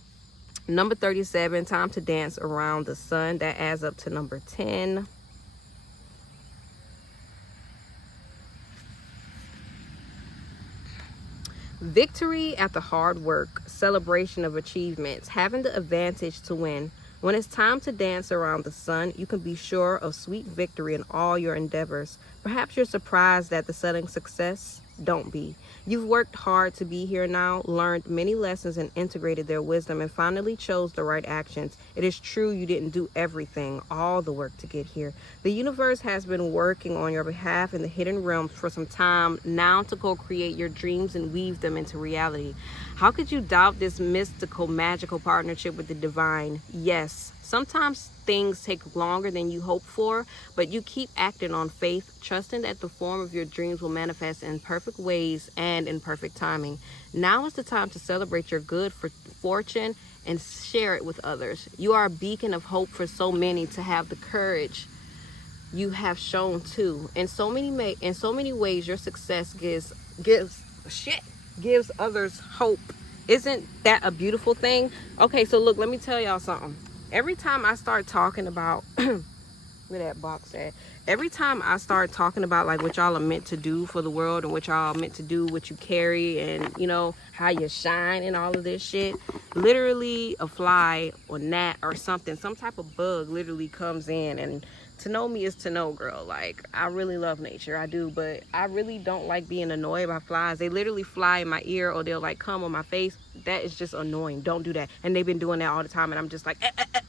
number 37, time to dance around the sun. That adds up to number 10. Victory after hard work, celebration of achievements, having the advantage to win. When it's time to dance around the sun, you can be sure of sweet victory in all your endeavors. Perhaps you're surprised at the sudden success. Don't be. You've worked hard to be here now, learned many lessons and integrated their wisdom, and finally chose the right actions. It is true you didn't do everything, all the work to get here. The universe has been working on your behalf in the hidden realms for some time now to go create your dreams and weave them into reality. How could you doubt this mystical, magical partnership with the divine? Yes, sometimes things take longer than you hope for, but you keep acting on faith, trusting that the form of your dreams will manifest in perfect ways and in perfect timing. Now is the time to celebrate your good fortune and share it with others. You are a beacon of hope for so many to have the courage you have shown too. In so many ways, your success gives others hope. Isn't that a beautiful thing? Okay, so look, let me tell y'all something. Every time I start talking about where that box at, every time I start talking about like what y'all are meant to do for the world and what y'all are meant to do, what you carry, and you know how you shine and all of this shit, literally a fly or gnat or something, some type of bug literally comes in. And to know me is to know, girl. Like, I really love nature, I do, but I really don't like being annoyed by flies. They literally fly in my ear or they'll like come on my face. That is just annoying. Don't do that. And they've been doing that all the time, and I'm just like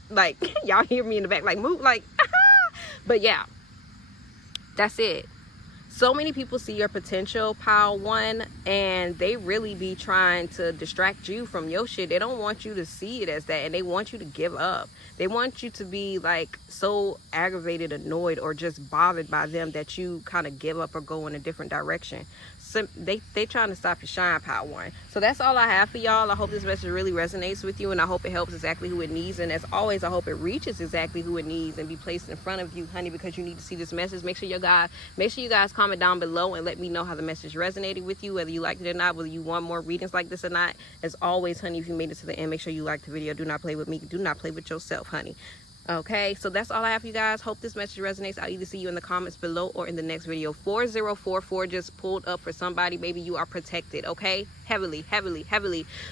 like y'all hear me in the back like move, like but yeah, that's it. So many people see your potential, pile one, and they really be trying to distract you from your shit. They don't want you to see it as that, and they want you to give up. They want you to be like so aggravated, annoyed, or just bothered by them that you kind of give up or go in a different direction. So they trying to stop your shine, pile one. So that's all I have for y'all. I hope this message really resonates with you, and I hope it helps exactly who it needs. And as always, I hope it reaches exactly who it needs and be placed in front of you, honey, because you need to see this message. Make sure you guys comment down below and let me know how the message resonated with you, whether you liked it or not, whether you want more readings like this or not. As always, honey, if you made it to the end, make sure you like the video. Do not play with me. Do not play with yourself, honey. Okay, so that's all I have for you guys. Hope this message resonates. I'll either see you in the comments below or in the next video. 4044 just pulled up for somebody. Maybe you are protected, okay? Heavily.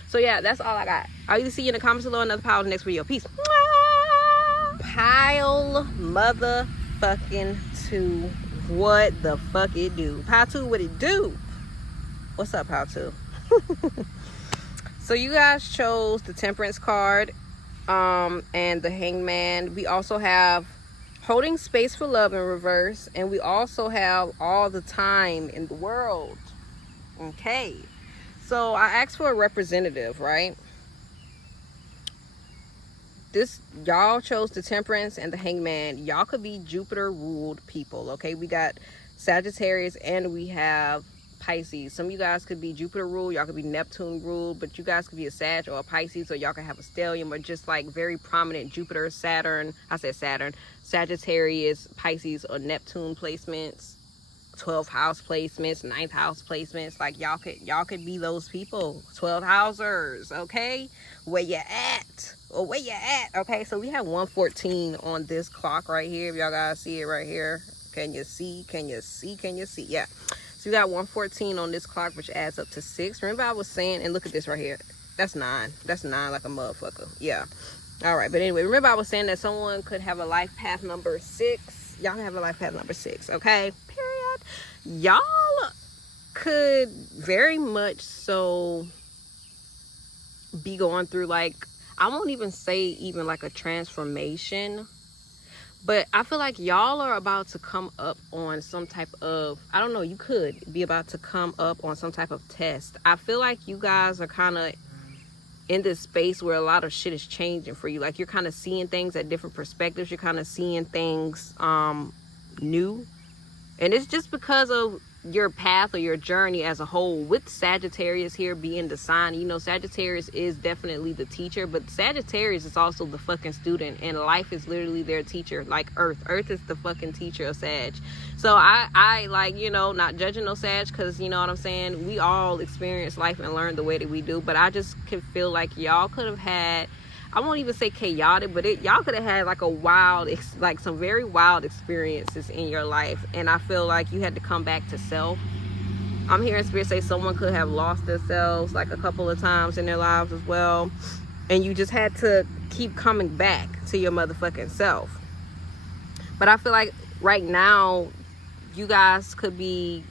So yeah, that's all I got. I'll either see you in the comments below or another pile in the next video. Peace. Pile motherfucking 2. What the fuck it do? Pile 2, what it do? What's up, Pile 2? So you guys chose the Temperance card. and the Hangman. We also have holding space for love in reverse, and we also have all the time in the world. Okay, so I asked for a representative, right? Y'all chose the Temperance and the Hangman. Y'all could be Jupiter ruled people. Okay, we got Sagittarius and we have Pisces. Some of you guys could be Jupiter ruled, y'all could be Neptune ruled, but you guys could be a Sag or a Pisces, or y'all could have a stellium, or just like very prominent Jupiter, Saturn, Sagittarius, Pisces, or Neptune placements, 12th house placements, 9th house placements. Like y'all could be those people, 12 housers. Okay, where you at? Or where you at? Okay, so we have 114 on this clock right here. If y'all guys see it right here, can you see? Yeah, so we got 114 on this clock, which adds up to 6. Remember I was saying, and look at this right here, that's 9 like a motherfucker. Yeah, all right, but anyway, remember I was saying that someone could have a life path number 6. Y'all have a life path number 6. Okay, period. Y'all could very much so be going through, like, I won't even say even like a transformation, but I feel like y'all are about to come up on some type of, I don't know, you could be about to come up on some type of test. I feel like you guys are kind of in this space where a lot of shit is changing for you. Like you're kind of seeing things at different perspectives. You're kind of seeing things new. And it's just because of your path or your journey as a whole, with Sagittarius here being the sign. You know, Sagittarius is definitely the teacher, but Sagittarius is also the fucking student, and life is literally their teacher. Like Earth is the fucking teacher of Sag. So I like, you know, not judging no Sag, because you know what I'm saying, we all experience life and learn the way that we do, but I just can feel like y'all could have had, I won't even say chaotic, but y'all could have had like a wild, like some very wild experiences in your life. And I feel like you had to come back to self. I'm hearing Spirit say someone could have lost themselves like a couple of times in their lives as well. And you just had to keep coming back to your motherfucking self. But I feel like right now, you guys could be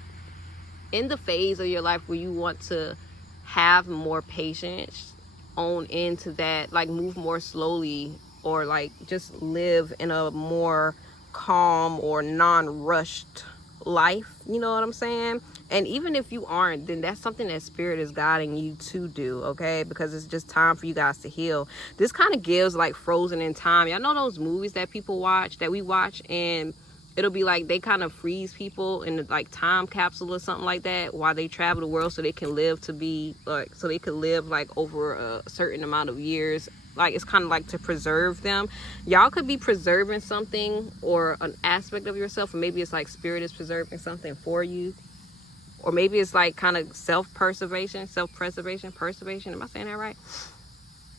in the phase of your life where you want to have more patience, own into that, like move more slowly, or like just live in a more calm or non-rushed life, you know what I'm saying? And even if you aren't, then that's something that Spirit is guiding you to do, okay? Because it's just time for you guys to heal. This kind of gives like Frozen in time. Y'all know those movies that people watch, that we watch, and it'll be like they kind of freeze people in the like time capsule or something like that while they travel the world, so they can live to be like, so they could live like over a certain amount of years. Like it's kind of like to preserve them. Y'all could be preserving something or an aspect of yourself, or maybe it's like Spirit is preserving something for you, or maybe it's like kind of self-preservation. Am I saying that right?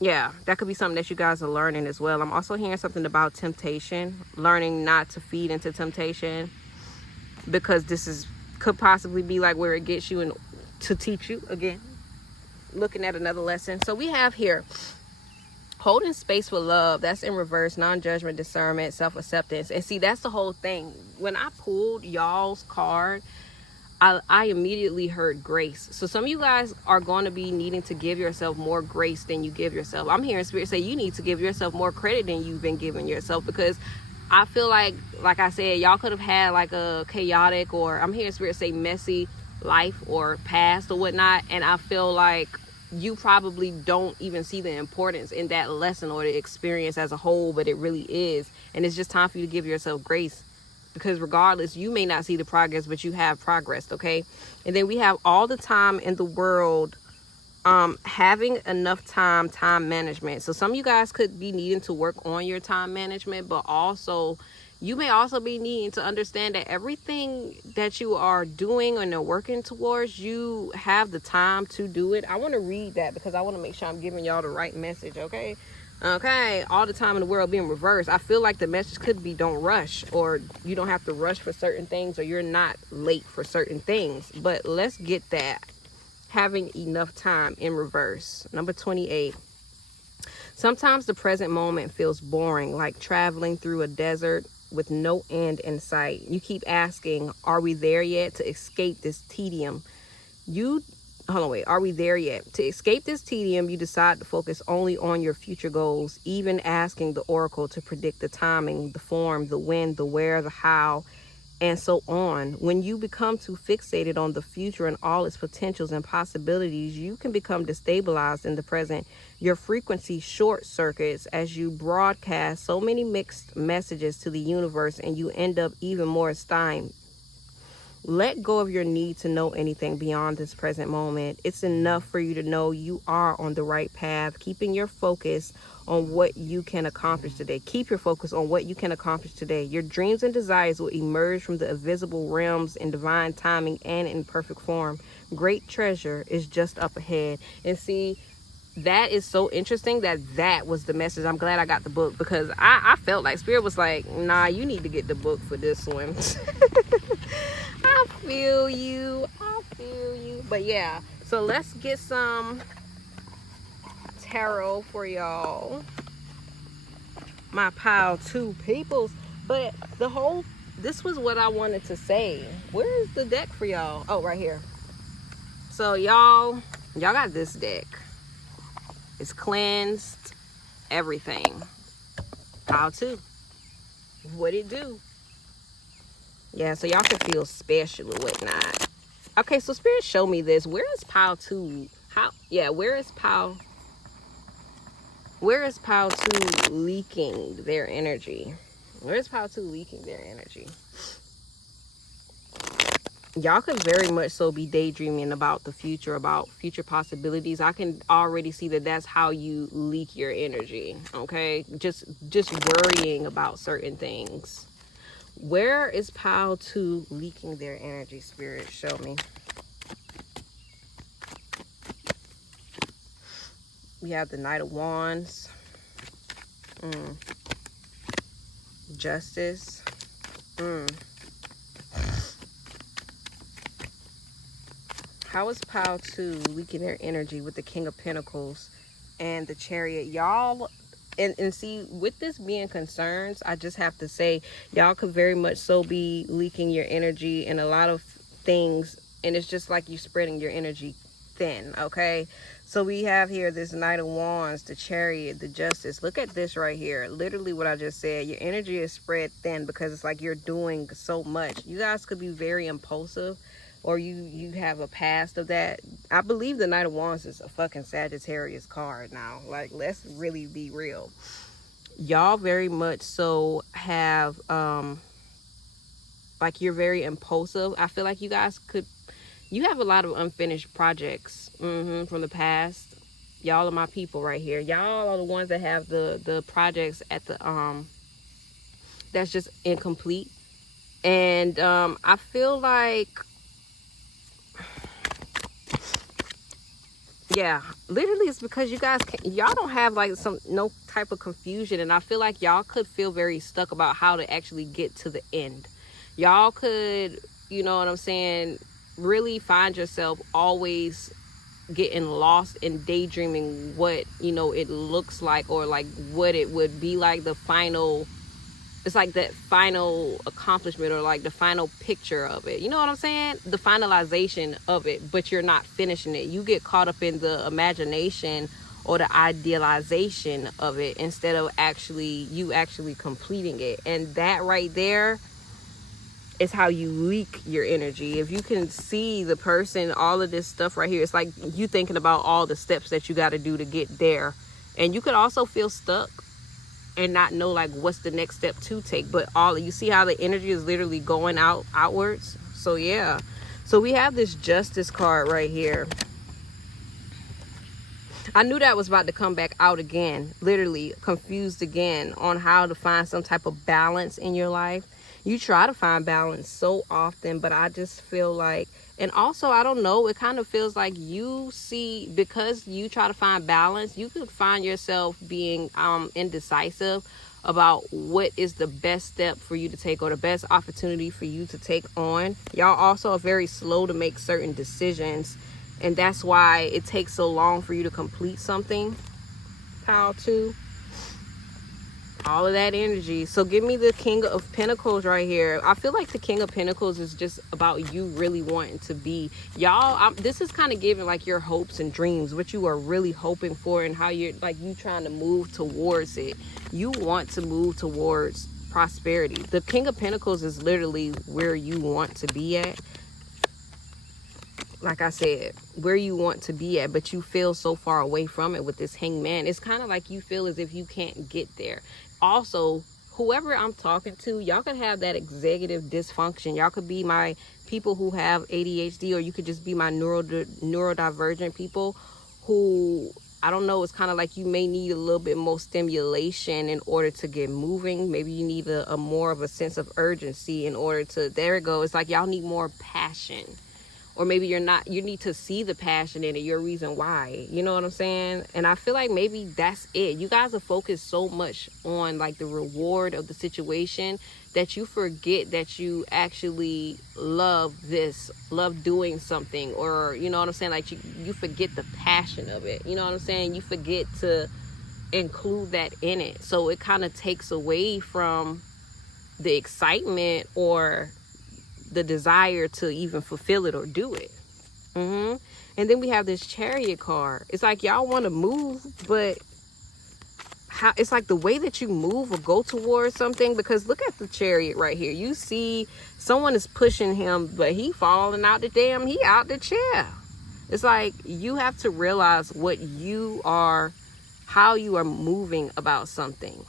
Yeah, that could be something that you guys are learning as well. I'm also hearing something about temptation, learning not to feed into temptation, because this could possibly be like where it gets you and to teach you again, looking at another lesson. So we have here holding space for love. That's in reverse, non-judgment, discernment, self-acceptance. And see, that's the whole thing. When I pulled y'all's card, I immediately heard grace. So some of you guys are going to be needing to give yourself more grace than you give yourself. I'm hearing Spirit say you need to give yourself more credit than you've been giving yourself, because I feel like I said, y'all could have had like a chaotic, or I'm hearing Spirit say messy life or past or whatnot. And I feel like you probably don't even see the importance in that lesson or the experience as a whole, but it really is. And it's just time for you to give yourself grace. Because regardless, you may not see the progress, but you have progressed, okay? And then we have all the time in the world, having enough time management. So some of you guys could be needing to work on your time management, but also you may also be needing to understand that everything that you are doing and are working towards, you have the time to do it. I want to read that because I want to make sure I'm giving y'all the right message, okay? Okay, all the time in the world being reversed. I feel like the message could be don't rush, or you don't have to rush for certain things, or you're not late for certain things. But let's get that. Having enough time in reverse. Number 28. Sometimes the present moment feels boring, like traveling through a desert with no end in sight. You keep asking, are we there yet, to escape this tedium? You hold on, wait, are we there yet? To escape this tedium, you decide to focus only on your future goals, even asking the oracle to predict the timing, the form, the when, the where, the how, and so on. When you become too fixated on the future and all its potentials and possibilities, you can become destabilized in the present. Your frequency short circuits as you broadcast so many mixed messages to the universe, and you end up even more stymied. Let go of your need to know anything beyond this present moment. It's enough for you to know you are on the right path, keeping your focus on what you can accomplish today. Keep your focus on what you can accomplish today. Your dreams and desires will emerge from the invisible realms in divine timing and in perfect form. Great treasure is just up ahead. And see, that is so interesting that was the message. I'm glad I got the book, because I felt like Spirit was like, nah, you need to get the book for this one. I feel you. But yeah, so let's get some tarot for y'all, my pile 2 peoples. But this was what I wanted to say. Where is the deck for y'all? Oh, right here. So y'all got this deck. It's cleansed, everything. Pile 2. What it do? Yeah, so y'all can feel special or whatnot. Okay, so Spirit, show me this. Where is pile 2? Where is pile 2 leaking their energy? Where is pile 2 leaking their energy? Y'all could very much so be daydreaming about the future, about future possibilities. I can already see that that's how you leak your energy, okay? Just worrying about certain things. Where is pile 2 leaking their energy, Spirit? Show me. We have the Knight of Wands. Justice. How is pile 2 leaking their energy with the King of Pentacles and the Chariot? Y'all, and see, with this being concerns, I just have to say, y'all could very much so be leaking your energy in a lot of things, and it's just like you spreading your energy thin, okay? So we have here this Knight of Wands, the Chariot, the Justice. Look at this right here. Literally what I just said. Your energy is spread thin because it's like you're doing so much. You guys could be very impulsive, or you have a past of that. I believe the Knight of Wands is a fucking Sagittarius card now. Like, let's really be real. Y'all very much so have, like, you're very impulsive. I feel like you guys you have a lot of unfinished projects from the past. Y'all are my people right here. Y'all are the ones that have the projects at the, that's just incomplete. And I feel like, yeah, literally it's because you guys y'all don't have like no type of confusion, and I feel like y'all could feel very stuck about how to actually get to the end. Y'all could, you know what I'm saying, really find yourself always getting lost in daydreaming what, you know, it looks like, or like what it would be like, the final, it's like that final accomplishment, or like the final picture of it. You know what I'm saying? The finalization of it, but you're not finishing it. You get caught up in the imagination or the idealization of it instead of actually completing it. And that right there is how you leak your energy. If you can see the person, all of this stuff right here, it's like you thinking about all the steps that you got to do to get there. And you could also feel stuck and not know like what's the next step to take. But you see how the energy is literally going outwards. So yeah, so we have this Justice card right here. I knew that was about to come back out again, literally confused again on how to find some type of balance in your life. You try to find balance so often, but I just feel like, and also, I don't know, it kind of feels like you see, because you try to find balance, you could find yourself being indecisive about what is the best step for you to take, or the best opportunity for you to take on. Y'all also are very slow to make certain decisions, and that's why it takes so long for you to complete something. Pile 2. all of that energy. So give me the King of Pentacles right here. I feel like the King of Pentacles is just about you really wanting to be, y'all, this is kind of giving like your hopes and dreams, what you are really hoping for, and how you're like you trying to move towards it. You want to move towards prosperity. The King of Pentacles is literally where you want to be at. Like I said, where you want to be at, but you feel so far away from it with this Hangman. It's kind of like you feel as if you can't get there. Also, whoever I'm talking to, y'all could have that executive dysfunction. Y'all could be my people who have ADHD, or you could just be my neurodivergent people who, I don't know, it's kind of like you may need a little bit more stimulation in order to get moving. Maybe you need a more of a sense of urgency in order to, there it goes. It's like y'all need more passion. Or maybe you need to see the passion in it, your reason why. You know what I'm saying? And I feel like maybe that's it. You guys are focused so much on like the reward of the situation that you forget that you actually love doing something, or you know what I'm saying? Like you forget the passion of it. You know what I'm saying? You forget to include that in it. So it kind of takes away from the excitement or the desire to even fulfill it or do it. And then we have this Chariot card. It's like y'all want to move, but how, it's like the way that you move or go towards something, because look at the Chariot right here. You see someone is pushing him, but he falling out he out the chair. It's like you have to realize what you are, how you are moving about something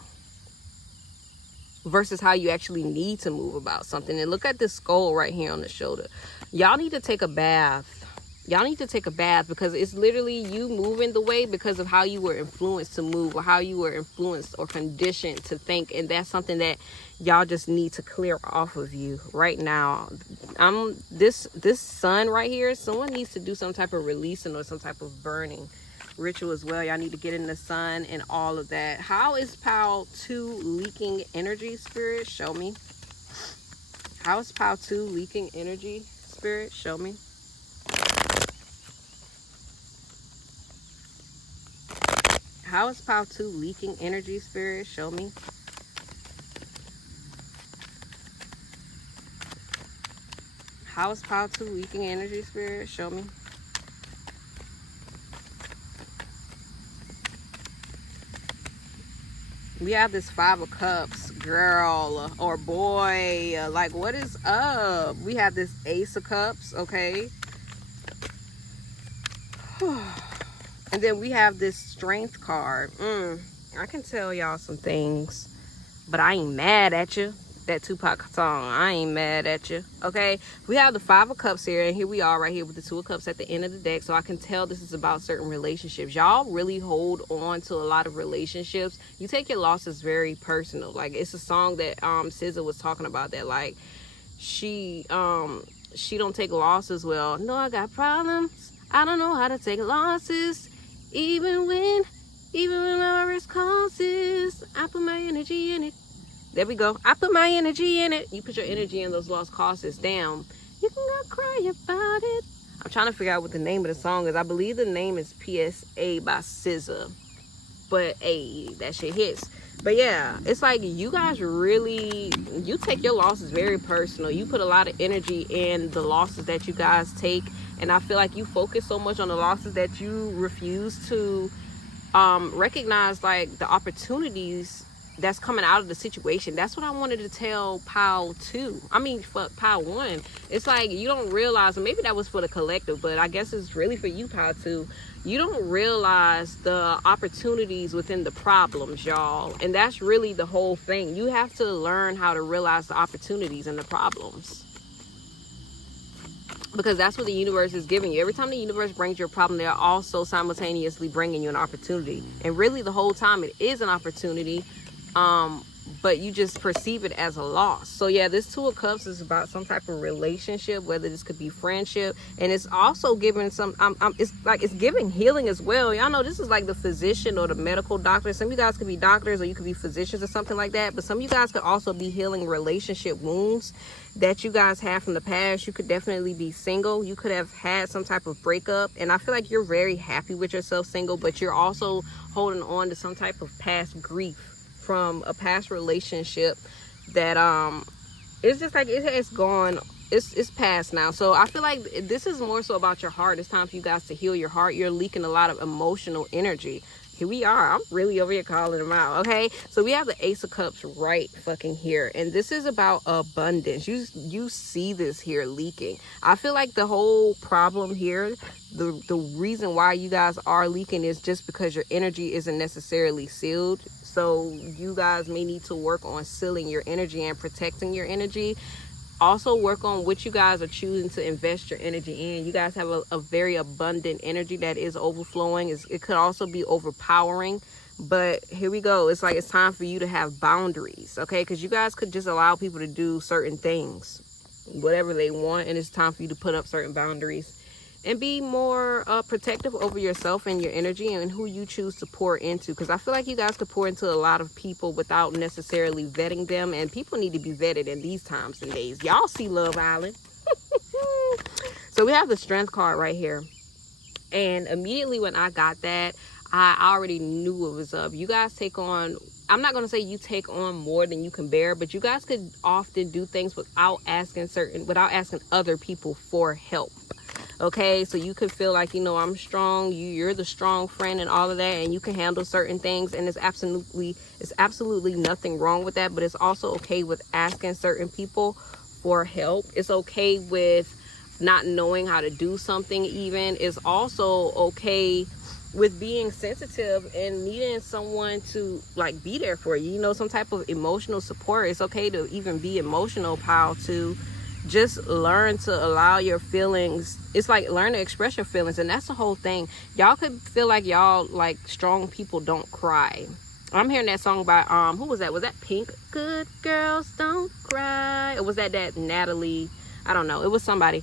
versus how you actually need to move about something. And look at this skull right here on the shoulder. Y'all need to take a bath. Y'all need to take a bath, because it's literally you moving the way because of how you were influenced to move, or how you were influenced or conditioned to think. And that's something that y'all just need to clear off of you right now. This sun right here, someone needs to do some type of releasing or some type of burning ritual as well. Y'all need to get in the sun and all of that. How is Pile 2 leaking energy, Spirit? Show me. How is Pile 2 leaking energy, Spirit? Show me. How is Pile 2 leaking energy, Spirit? Show me. How is Pile 2 leaking energy, Spirit? Show me. We have this 5 of Cups, girl or boy. Like, what is up? We have this Ace of Cups, okay? And then we have this Strength card. I can tell y'all some things, but I ain't mad at you. That Tupac song, I ain't mad at you, okay? We have the 5 of Cups here, and here we are right here with the 2 of Cups at the end of the deck. So I can tell this is about certain relationships. Y'all really hold on to a lot of relationships. You take your losses very personal. Like, it's a song that SZA was talking about, that like she don't take losses well. No, I got problems. I don't know how to take losses, even when my risk causes. I put my energy in it. There we go. I put my energy in it. You put your energy in those lost causes. Damn. You can go cry about it. I'm trying to figure out what the name of the song is. I believe the name is PSA by SZA. But, hey, that shit hits. But, yeah, it's like you guys really, you take your losses very personal. You put a lot of energy in the losses that you guys take. And I feel like you focus so much on the losses that you refuse to recognize, like, the opportunities that's coming out of the situation. That's what I wanted to tell Pile 2. I mean, for Pile 1. It's like you don't realize, and maybe that was for the collective, but I guess it's really for you, Pile 2. You don't realize the opportunities within the problems, y'all. And that's really the whole thing. You have to learn how to realize the opportunities and the problems, because that's what the universe is giving you. Every time the universe brings you a problem, they're also simultaneously bringing you an opportunity. And really the whole time it is an opportunity, but you just perceive it as a loss. So yeah, this 2 of Cups is about some type of relationship, whether this could be friendship, and it's also giving some it's giving healing as well. Y'all know this is like the physician or the medical doctor. Some of you guys could be doctors, or you could be physicians or something like that, but some of you guys could also be healing relationship wounds that you guys have from the past. You could definitely be single. You could have had some type of breakup, and I feel like you're very happy with yourself single, but you're also holding on to some type of past grief from a past relationship that it's just like it has gone, it's past now. So I feel like this is more so about your heart. It's time for you guys to heal your heart. You're leaking a lot of emotional energy. Here we are. I'm really over here calling them out. Okay, so we have the Ace of Cups right fucking here, and this is about abundance. You see this here leaking. I feel like the whole problem here, the reason why you guys are leaking is just because your energy isn't necessarily sealed. So you guys may need to work on sealing your energy and protecting your energy. Also work on what you guys are choosing to invest your energy in. You guys have a very abundant energy that is overflowing. It could also be overpowering, but here we go. It's like it's time for you to have boundaries, okay? Because you guys could just allow people to do certain things, whatever they want, and it's time for you to put up certain boundaries and be more protective over yourself and your energy and who you choose to pour into. Because I feel like you guys could pour into a lot of people without necessarily vetting them, and people need to be vetted in these times and days. Y'all see Love Island. So we have the Strength card right here, and immediately when I got that, I already knew it was up. You guys take on, I'm not going to say you take on more than you can bear, but you guys could often do things without asking other people for help. Okay, so you could feel like, you know, I'm strong, you're the strong friend and all of that, and you can handle certain things, and it's absolutely nothing wrong with that. But it's also okay with asking certain people for help. It's okay with not knowing how to do something even. It's also okay with being sensitive and needing someone to like be there for you, you know, some type of emotional support. It's okay to even be emotional, pal, to just learn to allow your feelings. It's like learn to express your feelings, and that's the whole thing. Y'all could feel like y'all like strong people don't cry. I'm hearing that song by who was that? Was that Pink? Good girls don't cry. Or was that Natalie? I don't know. It was somebody.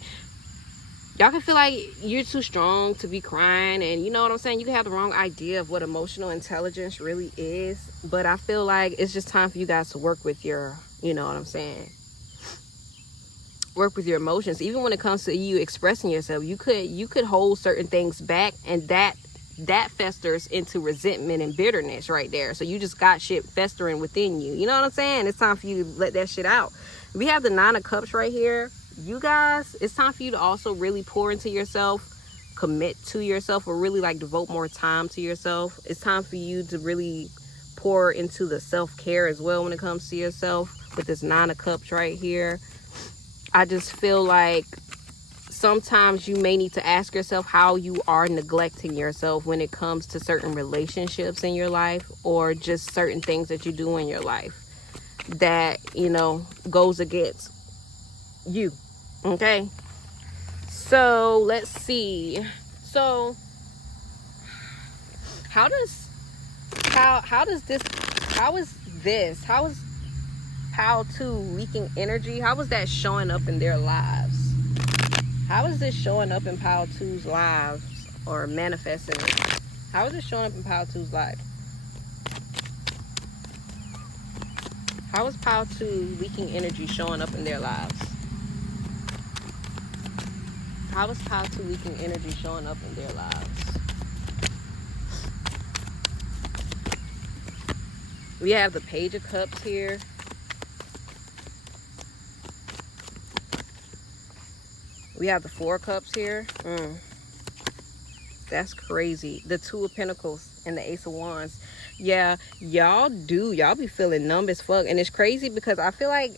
Y'all can feel like you're too strong to be crying, and you know what I'm saying? You can have the wrong idea of what emotional intelligence really is, but I feel like it's just time for you guys to work with your, you know what I'm saying, work with your emotions. Even when it comes to you expressing yourself, you could hold certain things back, and that festers into resentment and bitterness right there. So you just got shit festering within you. You know what I'm saying? It's time for you to let that shit out. We have the Nine of Cups right here. You guys, it's time for you to also really pour into yourself, commit to yourself, or really like devote more time to yourself. It's time for you to really pour into the self-care as well when it comes to yourself with this Nine of Cups right here. I just feel like sometimes you may need to ask yourself how you are neglecting yourself when it comes to certain relationships in your life, or just certain things that you do in your life that, you know, goes against you. Okay, so let's see. So how is Pile 2 leaking energy? How is that showing up in their lives? How is this showing up in Pile 2's lives, or manifesting it? How is it showing up in Pile 2's life? How is Pile 2 leaking energy showing up in their lives? How is Pile 2 leaking energy showing up in their lives? We have the Page of Cups here. We have the Four of Cups here. That's crazy. The Two of Pentacles and the Ace of Wands. Yeah, y'all be feeling numb as fuck. And it's crazy because I feel like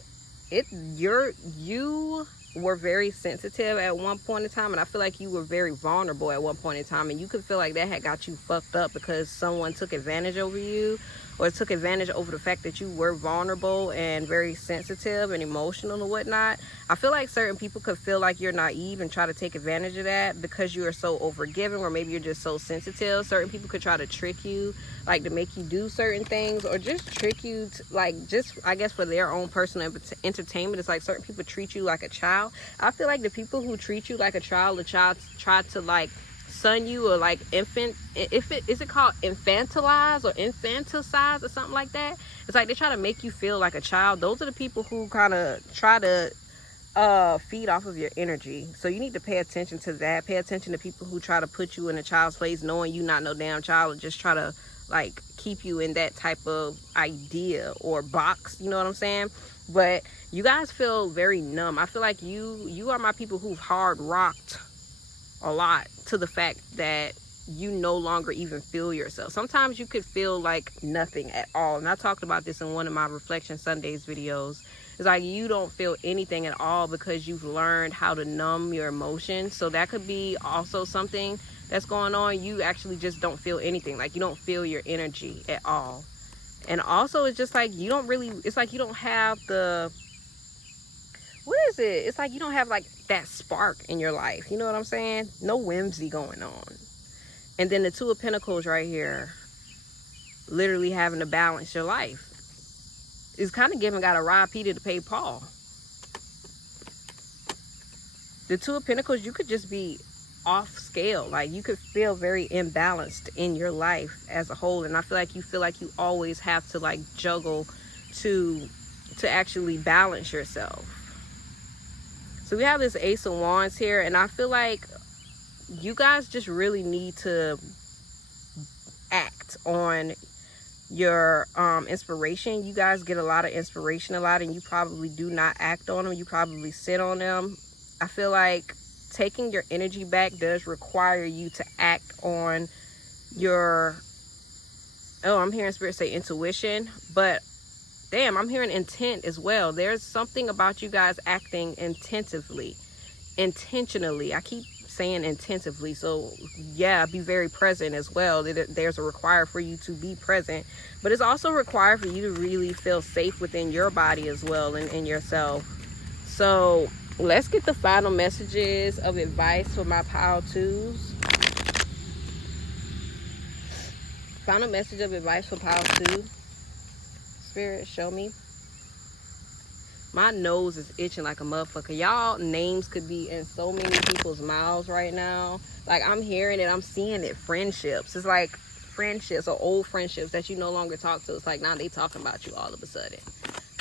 you were very sensitive at one point in time, and I feel like you were very vulnerable at one point in time, and you could feel like that had got you fucked up because someone took advantage over you, or took advantage over the fact that you were vulnerable and very sensitive and emotional and whatnot. I feel like certain people could feel like you're naive and try to take advantage of that because you are so overgiving, or maybe you're just so sensitive. Certain people could try to trick you, like to make you do certain things, or just trick you to, like, just, I guess, for their own personal entertainment. It's like certain people treat you like a child. I feel like the people who treat you like a child, the child try to like son you, or like is it called infantilize or infanticize or something like that? It's like they try to make you feel like a child. Those are the people who kind of try to feed off of your energy. So you need to pay attention to that. Pay attention to people who try to put you in a child's place, knowing you not no damn child, and just try to like keep you in that type of idea or box, you know what I'm saying? But you guys feel very numb. I feel like you are my people who've hard rocked a lot to the fact that you no longer even feel yourself. Sometimes you could feel like nothing at all. And I talked about this in one of my Reflection Sundays videos. It's like you don't feel anything at all because you've learned how to numb your emotions. So that could be also something that's going on. You actually just don't feel anything. Like you don't feel your energy at all. And also it's just like you don't really, it's like you don't have the, what is it? It's like you don't have like that spark in your life. You know what I'm saying? No whimsy going on. And then the Two of Pentacles right here, literally having to balance your life. It's kind of giving, got to rob Peter to pay Paul. The Two of Pentacles, you could just be off scale. Like you could feel very imbalanced in your life as a whole. And I feel like you always have to like juggle to actually balance yourself. So we have this Ace of Wands here, and I feel like you guys just really need to act on your inspiration. You guys get a lot of inspiration a lot, and you probably do not act on them. You probably sit on them. I feel like taking your energy back does require you to act on your, oh, I'm hearing Spirit say intuition, but damn, I'm hearing intent as well. There's something about you guys acting intentionally. I keep saying intensively, so yeah, be very present as well. There's a require for you to be present, but it's also required for you to really feel safe within your body as well and in yourself. So let's get the final messages of advice for my Pile 2s. Final message of advice for Pile 2. Spirit, show me. My nose is itching like a motherfucker. Y'all names could be in so many people's mouths right now. Like I'm hearing it, I'm seeing it. Friendships. It's like friendships or old friendships that you no longer talk to. It's like now they talking about you all of a sudden.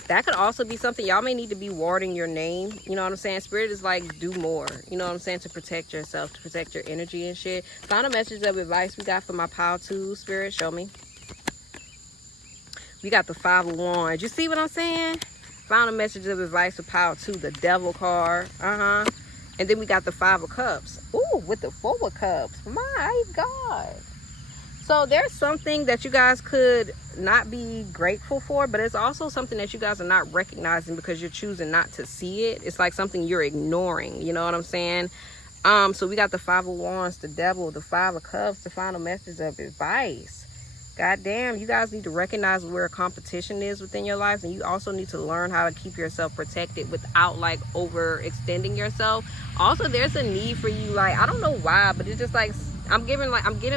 That could also be something. Y'all may need to be warding your name. You know what I'm saying? Spirit is like, do more. You know what I'm saying? To protect yourself, to protect your energy and shit. Final message of advice we got for my Pile 2. Spirit, show me. We got the 5 of Wands. You see what I'm saying? Final message of advice for Pile 2, the Devil card. And then we got the 5 of Cups. Ooh, with the 4 of Cups. My God. So there's something that you guys could not be grateful for, but it's also something that you guys are not recognizing because you're choosing not to see it. It's like something you're ignoring. You know what I'm saying? So we got the 5 of Wands, the Devil, the 5 of Cups, the final message of advice. God damn, you guys need to recognize where competition is within your life, and you also need to learn how to keep yourself protected without like overextending yourself. Also, there's a need for you, like, I don't know why, but it's just like I'm getting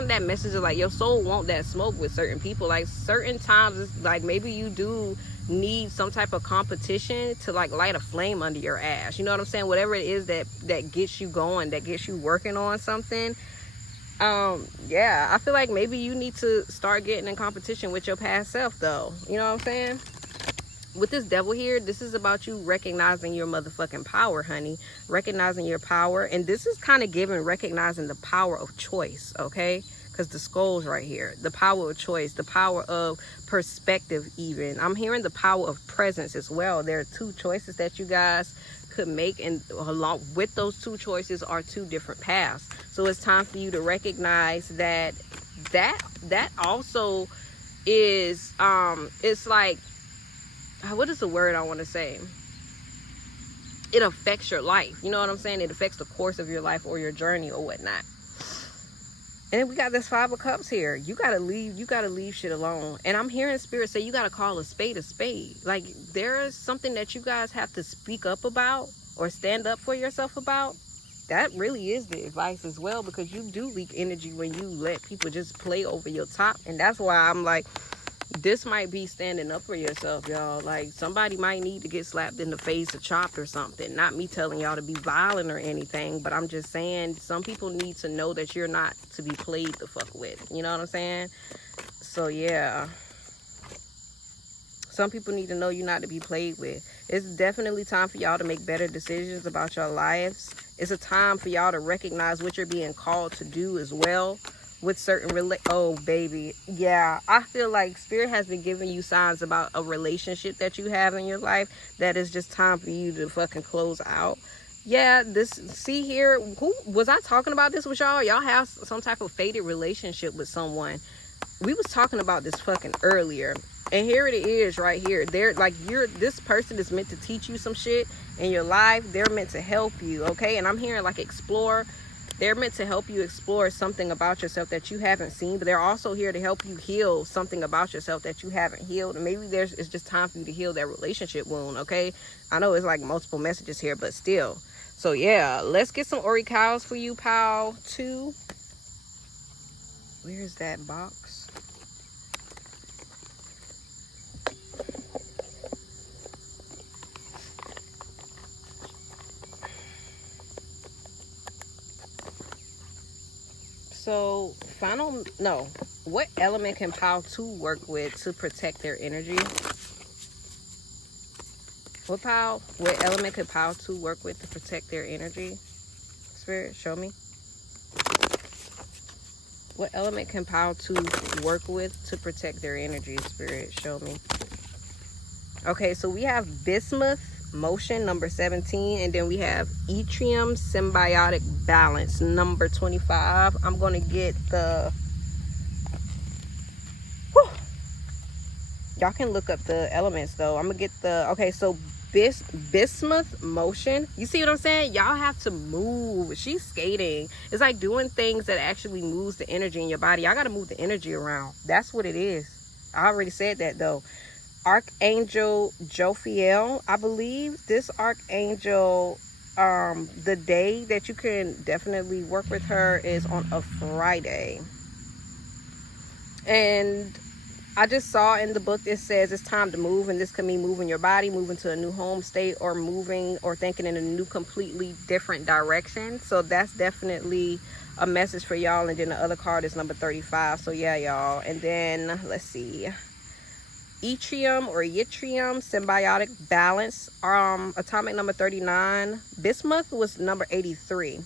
that message of like your soul want that smoke with certain people. Like certain times it's like maybe you do need some type of competition to like light a flame under your ass. You know what I'm saying? Whatever it is that gets you going, that gets you working on something. Yeah, I feel like maybe you need to start getting in competition with your past self though. You know what I'm saying? With this Devil here, this is about you recognizing your motherfucking power, honey. Recognizing your power. And this is kind of recognizing the power of choice, okay? Because the skull's right here. The power of choice, the power of perspective even. I'm hearing the power of presence as well. There are 2 choices that you guys could make, and along with those 2 choices are 2 different paths. So it's time for you to recognize that also is it's like, what is the word I want to say? It affects your life. You know what I'm saying? It affects the course of your life or your journey or whatnot. And then we got this 5 of Cups here. You gotta leave shit alone. And I'm hearing Spirit say you gotta call a spade a spade. Like there is something that you guys have to speak up about or stand up for yourself about. That really is the advice as well, because you do leak energy when you let people just play over your top. And that's why I'm like, this might be standing up for yourself, y'all. Like somebody might need to get slapped in the face or chopped or something. Not me telling y'all to be violent or anything, but I'm just saying some people need to know that you're not to be played the fuck with. You know what I'm saying? So yeah, some people need to know you're not to be played with. It's definitely time for y'all to make better decisions about your lives. It's a time for y'all to recognize what you're being called to do as well. with certain oh baby, yeah, I feel like spirit has been giving you signs about a relationship that you have in your life that is just time for you to fucking close out. Yeah, this, see here, who was I talking about this with y'all? Y'all have some type of faded relationship with someone. We was talking about this fucking earlier, and here it is right here. They're like, this person is meant to teach you some shit in your life. They're meant to help you, okay? And I'm hearing like explore. They're meant to help you explore something about yourself that you haven't seen, but they're also here to help you heal something about yourself that you haven't healed. And maybe it's just time for you to heal that relationship wound, okay? I know it's like multiple messages here, but still. So yeah, let's get some oracles for you, pal. 2. Where's that box? So, what element can Pile 2 work with to protect their energy? What element could Pile 2 work with to protect their energy? Spirit, show me. What element can Pile 2 work with to protect their energy? Spirit, show me. Okay, so we have bismuth motion, number 17, and then we have yttrium symbiotic balance, number 25. I'm gonna get the, y'all can look up the elements though. I'm gonna get the, okay, so bismuth motion, you see what I'm saying? Y'all have to move. She's skating. It's like doing things that actually moves the energy in your body. Y'all gotta move the energy around. That's what it is. I already said that though. Archangel Jophiel, I believe this archangel, the day that you can definitely work with her is on a Friday. And I just saw in the book, it says it's time to move, and this can mean moving your body, moving to a new home state, or moving or thinking in a new, completely different direction. So that's definitely a message for y'all. And then the other card is number 35. So yeah, y'all. And then let's see. Yttrium symbiotic balance, atomic number 39. Bismuth was number 83.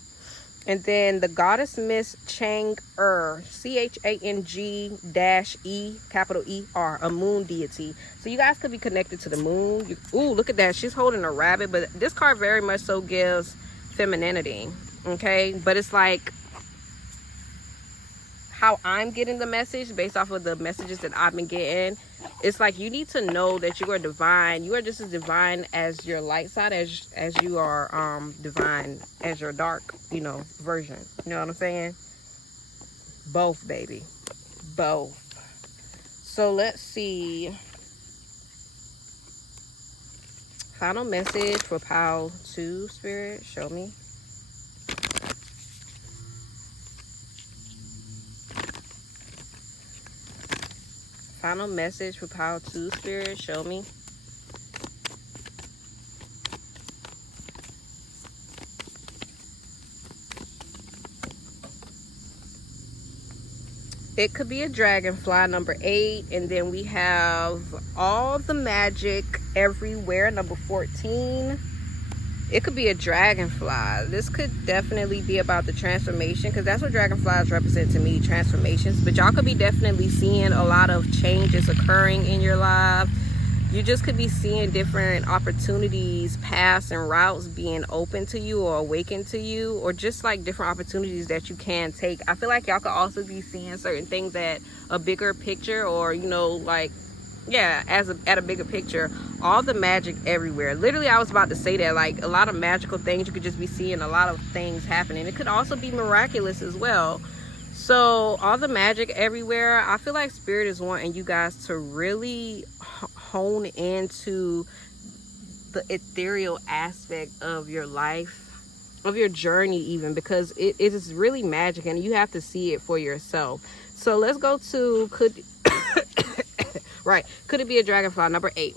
And then the goddess Miss Chang-Er, Chang-E, capital E-R, a moon deity. So you guys could be connected to the moon. Ooh, look at that. She's holding a rabbit, but this card very much so gives femininity, okay? But it's like how I'm getting the message based off of the messages that I've been getting. It's like you need to know that you are divine. You are just as divine as your light side as you are divine as your dark, version. You know what I'm saying? Both, baby. Both. So let's see. Final message for Pile 2, Spirit. Show me. Final message for Pile 2, Spirit. Show me. It could be a dragonfly, number 8. And then we have all the magic everywhere, number 14. It could be a dragonfly. This could definitely be about the transformation, because that's what dragonflies represent to me, transformations. But y'all could be definitely seeing a lot of changes occurring in your life. You just could be seeing different opportunities, paths, and routes being open to you or awakened to you, or just like different opportunities that you can take. I feel like y'all could also be seeing certain things at a bigger picture, or at a bigger picture. All the magic everywhere. Literally, I was about to say that, like, a lot of magical things. You could just be seeing a lot of things happening. It could also be miraculous as well. So all the magic everywhere. I feel like Spirit is wanting you guys to really hone into the ethereal aspect of your life, of your journey even, because it is really magic and you have to see it for yourself. So let's go to could it be a dragonfly, number 8.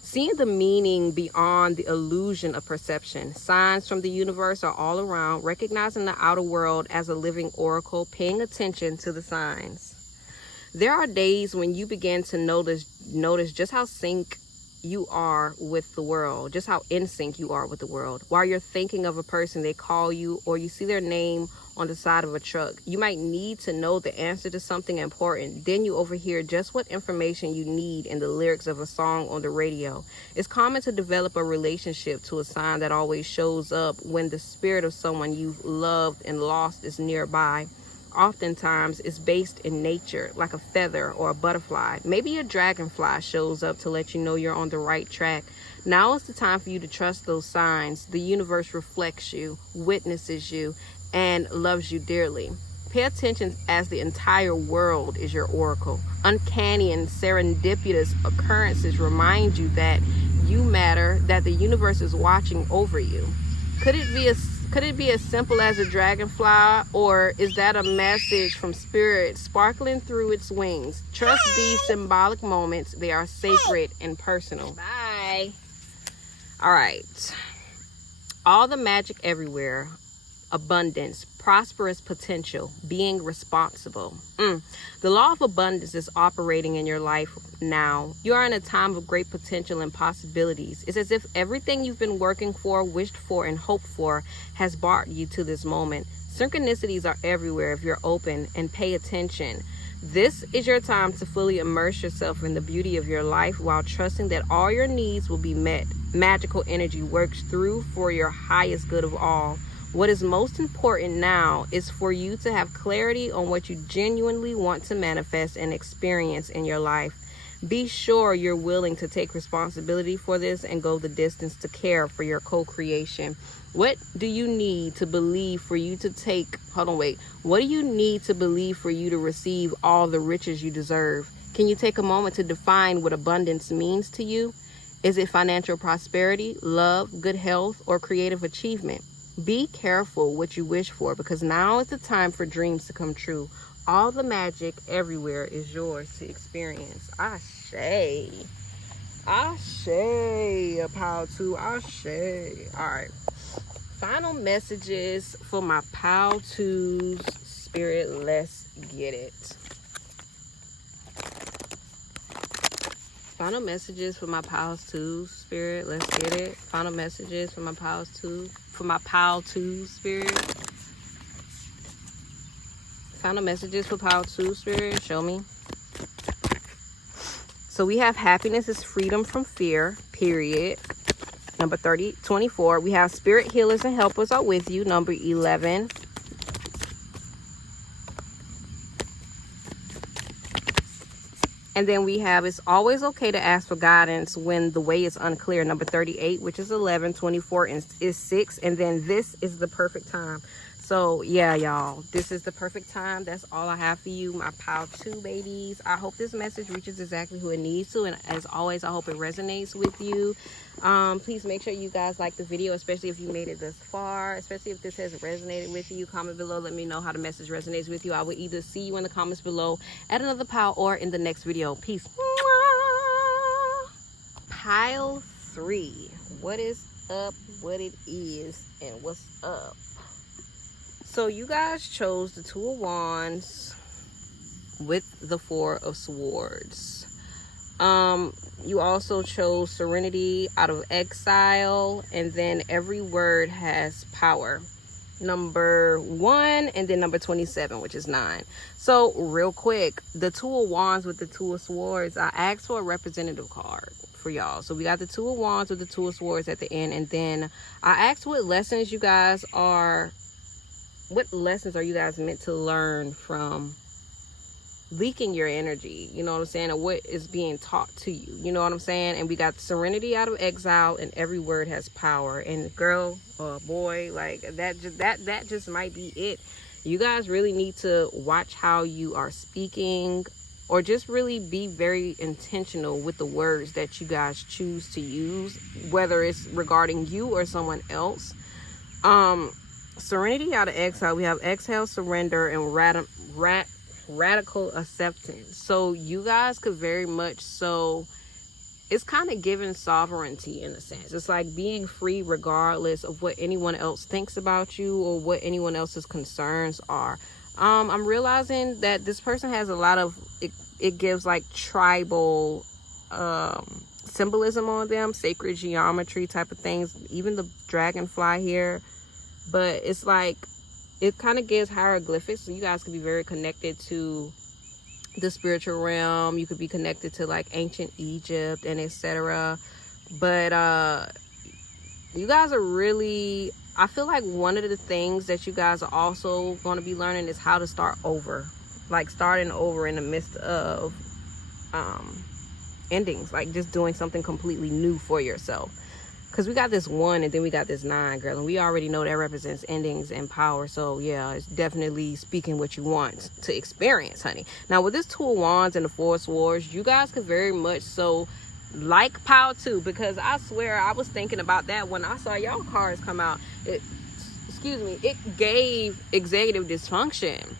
Seeing the meaning beyond the illusion of perception. Signs from the universe are all around. Recognizing the outer world as a living oracle. Paying attention to the signs. There are days when you begin to notice just how you are with the world, just how in sync you are with the world. While you're thinking of a person, they call you or you see their name on the side of a truck. You might need to know the answer to something important. Then you overhear just what information you need in the lyrics of a song on the radio. It's common to develop a relationship to a sign that always shows up when the spirit of someone you've loved and lost is nearby. Oftentimes, it's based in nature, like a feather or a butterfly. Maybe a dragonfly shows up to let you know you're on the right track. Now is the time for you to trust those signs. The universe reflects you, witnesses you, and loves you dearly. Pay attention, as the entire world is your oracle. Uncanny and serendipitous occurrences remind you that you matter, that the universe is watching over you. Could it be as simple as a dragonfly, or is that a message from spirit sparkling through its wings? Trust these symbolic moments. They are sacred and personal. Bye. All right. All the magic everywhere. Abundance, prosperous potential, being responsible. The law of abundance is operating in your life now. You are in a time of great potential and possibilities. It's as if everything you've been working for, wished for, and hoped for has brought you to this moment. Synchronicities are everywhere if you're open and pay attention. This is your time to fully immerse yourself in the beauty of your life while trusting that all your needs will be met. Magical energy works through for your highest good of all. What is most important now is for you to have clarity on what you genuinely want to manifest and experience in your life. Be sure you're willing to take responsibility for this and go the distance to care for your co-creation. What do you need to believe for you to take? What do you need to believe for you to receive all the riches you deserve? Can you take a moment to define what abundance means to you? Is it financial prosperity, love, good health, or creative achievement? Be careful what you wish for, because now is the time for dreams to come true. All the magic everywhere is yours to experience. Ashe. Ashe. Power to Ashe. All right. Final messages for my Pal 2s spirit. Let's get it. Final messages for my Pal 2 spirit. Let's get it. Final messages for my Pal 2. For my Pal 2 spirit. Final messages for Pal 2 spirit. Show me. So we have happiness is freedom from fear. Period. Number 24. We have spirit healers and helpers are with you. Number 11. And then we have, it's always okay to ask for guidance when the way is unclear. Number 38, which is 11, 24 is 6. And then this is the perfect time. So yeah, y'all, this is the perfect time. That's all I have for you, my Pal 2 babies. I hope this message reaches exactly who it needs to. And as always, I hope it resonates with you. Please make sure you guys like the video, especially if you made it this far, especially if this has resonated with you. Comment below, let me know how the message resonates with you. I will either see you in the comments below at another Pal or in the next video. Peace. Pile 3. What is up, what it is, and what's up? So you guys chose the Two of Wands with the Four of Swords. You also chose Serenity out of Exile, and then every word has power. Number 1, and then number 27, which is 9. So real quick, the Two of Wands with the Two of Swords, I asked for a representative card for y'all. So we got the Two of Wands with the Two of Swords at the end, and then I asked what lessons you guys are meant to learn from leaking your energy, you know what I'm saying, and what is being taught to you, you know what I'm saying? And we got Serenity out of Exile, and every word has power. And girl or boy, like that just might be it. You guys really need to watch how you are speaking, or just really be very intentional with the words that you guys choose to use, whether it's regarding you or someone else. Serenity out of Exile, we have exhale, surrender, and radical acceptance. So you guys could very much, so it's kind of giving sovereignty in a sense. It's like being free regardless of what anyone else thinks about you or what anyone else's concerns are. I'm realizing that this person has a lot of it gives like tribal symbolism on them, sacred geometry type of things, even the dragonfly here. But it's like, it kind of gives hieroglyphics, so you guys could be very connected to the spiritual realm. You could be connected to like ancient Egypt and etc. But you guys are really, I feel like one of the things that you guys are also going to be learning is how to start over, like starting over in the midst of endings, like just doing something completely new for yourself. Because we got this 1 and then we got this 9, girl, and we already know that represents endings and power. So yeah, it's definitely speaking what you want to experience, honey. Now with this 2 of Wands and the 4 of Swords, you guys could very much so like power too, because I swear I was thinking about that when I saw y'all cards come out. It gave executive dysfunction.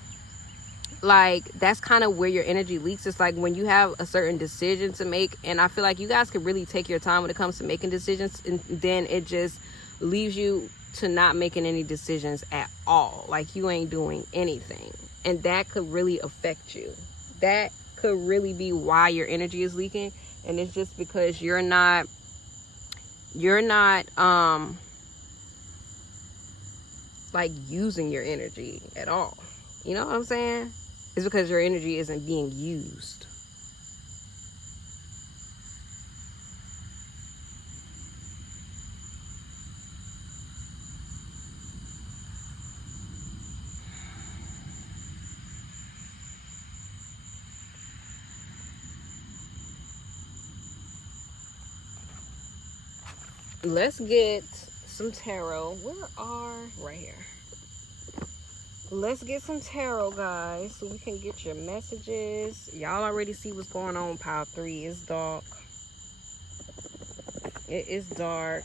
Like, that's kind of where your energy leaks. It's like when you have a certain decision to make, and I feel like you guys could really take your time when it comes to making decisions, and then it just leaves you to not making any decisions at all. Like, you ain't doing anything, and that could really affect you. That could really be why your energy is leaking, and it's just because you're not like using your energy at all. You know what I'm saying? It's because your energy isn't being used. Let's get some tarot. Right here. Let's get some tarot, guys, so we can get your messages. Y'all already see what's going on. Pile 3 is dark. It is dark.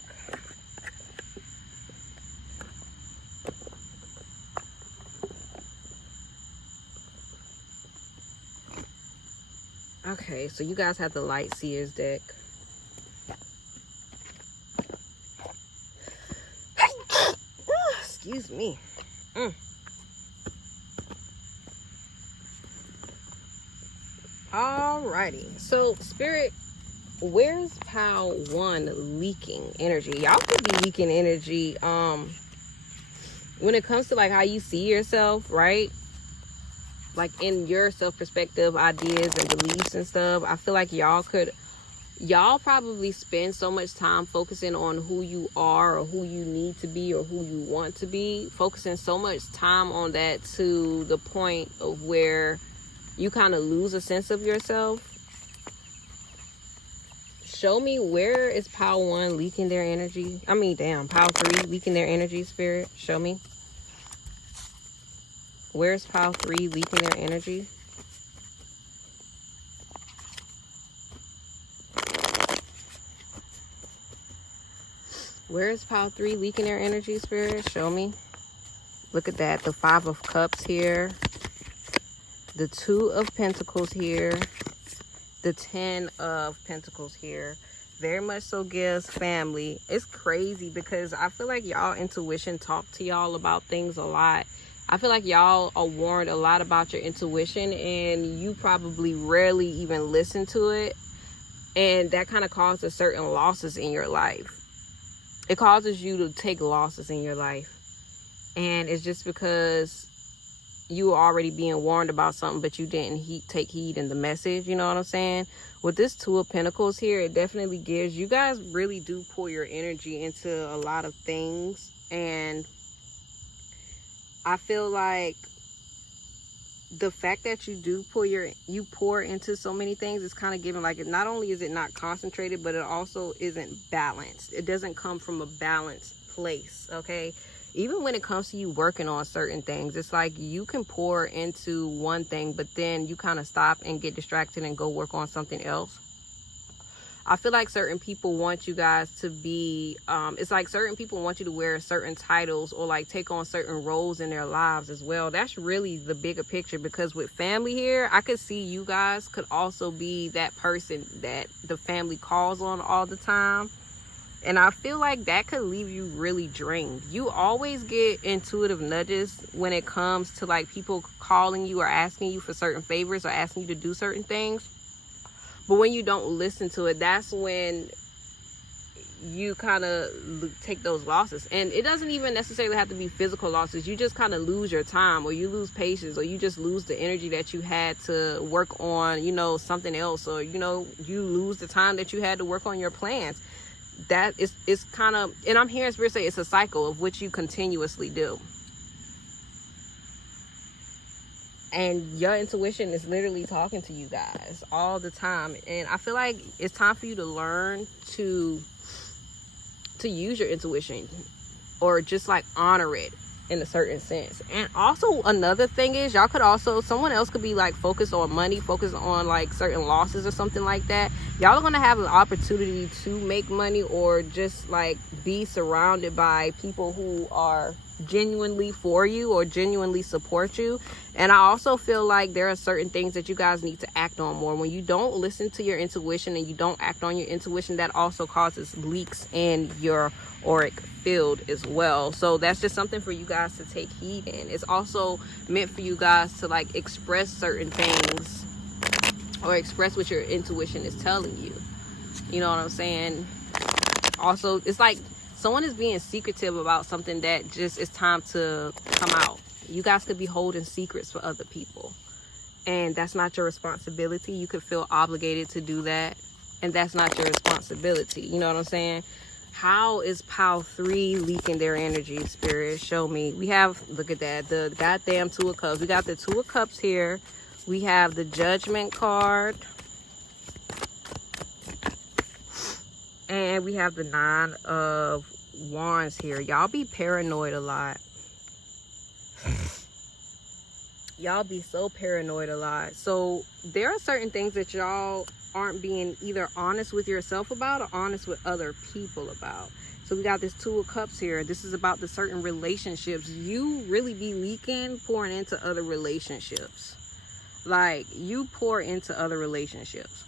Okay, so you guys have the Light Seers deck. Excuse me. Alrighty, so Spirit, where's pile 1 leaking energy? Y'all could be leaking energy when it comes to like how you see yourself, right? Like in your self perspective, ideas and beliefs and stuff. I feel like y'all probably spend so much time focusing on who you are or who you need to be or who you want to be, focusing so much time on that to the point of where you kind of lose a sense of yourself. Show me, where is pile 1 leaking their energy? I mean, damn, pile 3 leaking their energy, Spirit. Show me. Where's pile 3 leaking their energy? Where is pile 3 leaking their energy, Spirit? Show me. Look at that. The 5 of Cups here. The 2 of Pentacles here. The 10 of Pentacles here. Very much so gives family. It's crazy because I feel like y'all intuition talk to y'all about things a lot. I feel like y'all are warned a lot about your intuition, and you probably rarely even listen to it. And that kind of causes certain losses in your life. It causes you to take losses in your life. And it's just because you were already being warned about something, but you didn't take heed in the message. You know what I'm saying? With this 2 of Pentacles here, it definitely gives, you guys really do pour your energy into a lot of things. And I feel like the fact that you do pour into so many things is kind of giving, like, not only is it not concentrated, but it also isn't balanced. It doesn't come from a balanced place, okay? Even when it comes to you working on certain things, it's like you can pour into one thing, but then you kind of stop and get distracted and go work on something else. I feel like certain people want you guys to be, it's like certain people want you to wear certain titles or like take on certain roles in their lives as well. That's really the bigger picture, because with family here, I could see you guys could also be that person that the family calls on all the time. And I feel like that could leave you really drained. You always get intuitive nudges when it comes to like people calling you or asking you for certain favors or asking you to do certain things. But when you don't listen to it, that's when you kind of take those losses. And it doesn't even necessarily have to be physical losses. You just kind of lose your time, or you lose patience, or you just lose the energy that you had to work on, you know, something else, or, you know, you lose the time that you had to work on your plans. That is kind of, and I'm hearing Spirit say it's a cycle of which you continuously do. And your intuition is literally talking to you guys all the time. And I feel like it's time for you to learn to use your intuition, or just like honor it in a certain sense. And also another thing is, y'all could also, someone else could be like focused on money, focused on like certain losses or something like that. Y'all are gonna have an opportunity to make money, or just like be surrounded by people who are genuinely for you or genuinely support you. And I also feel like there are certain things that you guys need to act on more. When you don't listen to your intuition and you don't act on your intuition, that also causes leaks in your auric field as well. So that's just something for you guys to take heed in. It's also meant for you guys to like express certain things, or express what your intuition is telling you. You know what I'm saying? Also, it's like someone is being secretive about something that just is time to come out. You guys could be holding secrets for other people, and that's not your responsibility. You could feel obligated to do that, and that's not your responsibility. You know what I'm saying? How is Pile 3 leaking their energy, Spirit? Show me. We have, look at that, the goddamn Two of Cups. We got the Two of Cups here. We have the Judgment card. And we have the Nine of Wands here. Y'all be paranoid a lot. Y'all be so paranoid a lot. So there are certain things that y'all aren't being either honest with yourself about, or honest with other people about. So we got this Two of Cups here. This is about the certain relationships. You really be leaking, pouring into other relationships. Like, you pour into other relationships.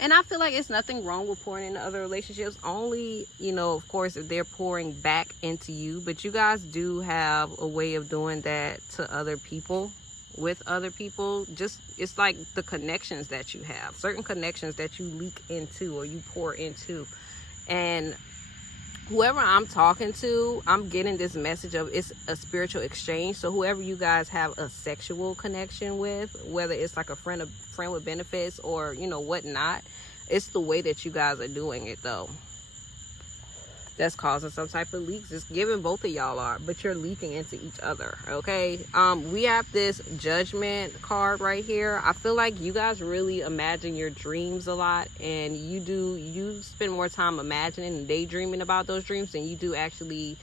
And I feel like it's nothing wrong with pouring into other relationships. Only, you know, of course, if they're pouring back into you. But you guys do have a way of doing that to other people, with other people. Just, it's like the connections that you have. Certain connections that you leak into, or you pour into. And whoever I'm talking to, I'm getting this message of it's a spiritual exchange. So whoever you guys have a sexual connection with, whether it's like a friend with benefits, or, you know, whatnot, it's the way that you guys are doing it though that's causing some type of leaks. It's giving both of y'all are, but you're leaking into each other. Okay, we have this Judgment card right here. I feel like you guys really imagine your dreams a lot, and you spend more time imagining and daydreaming about those dreams than you do actually,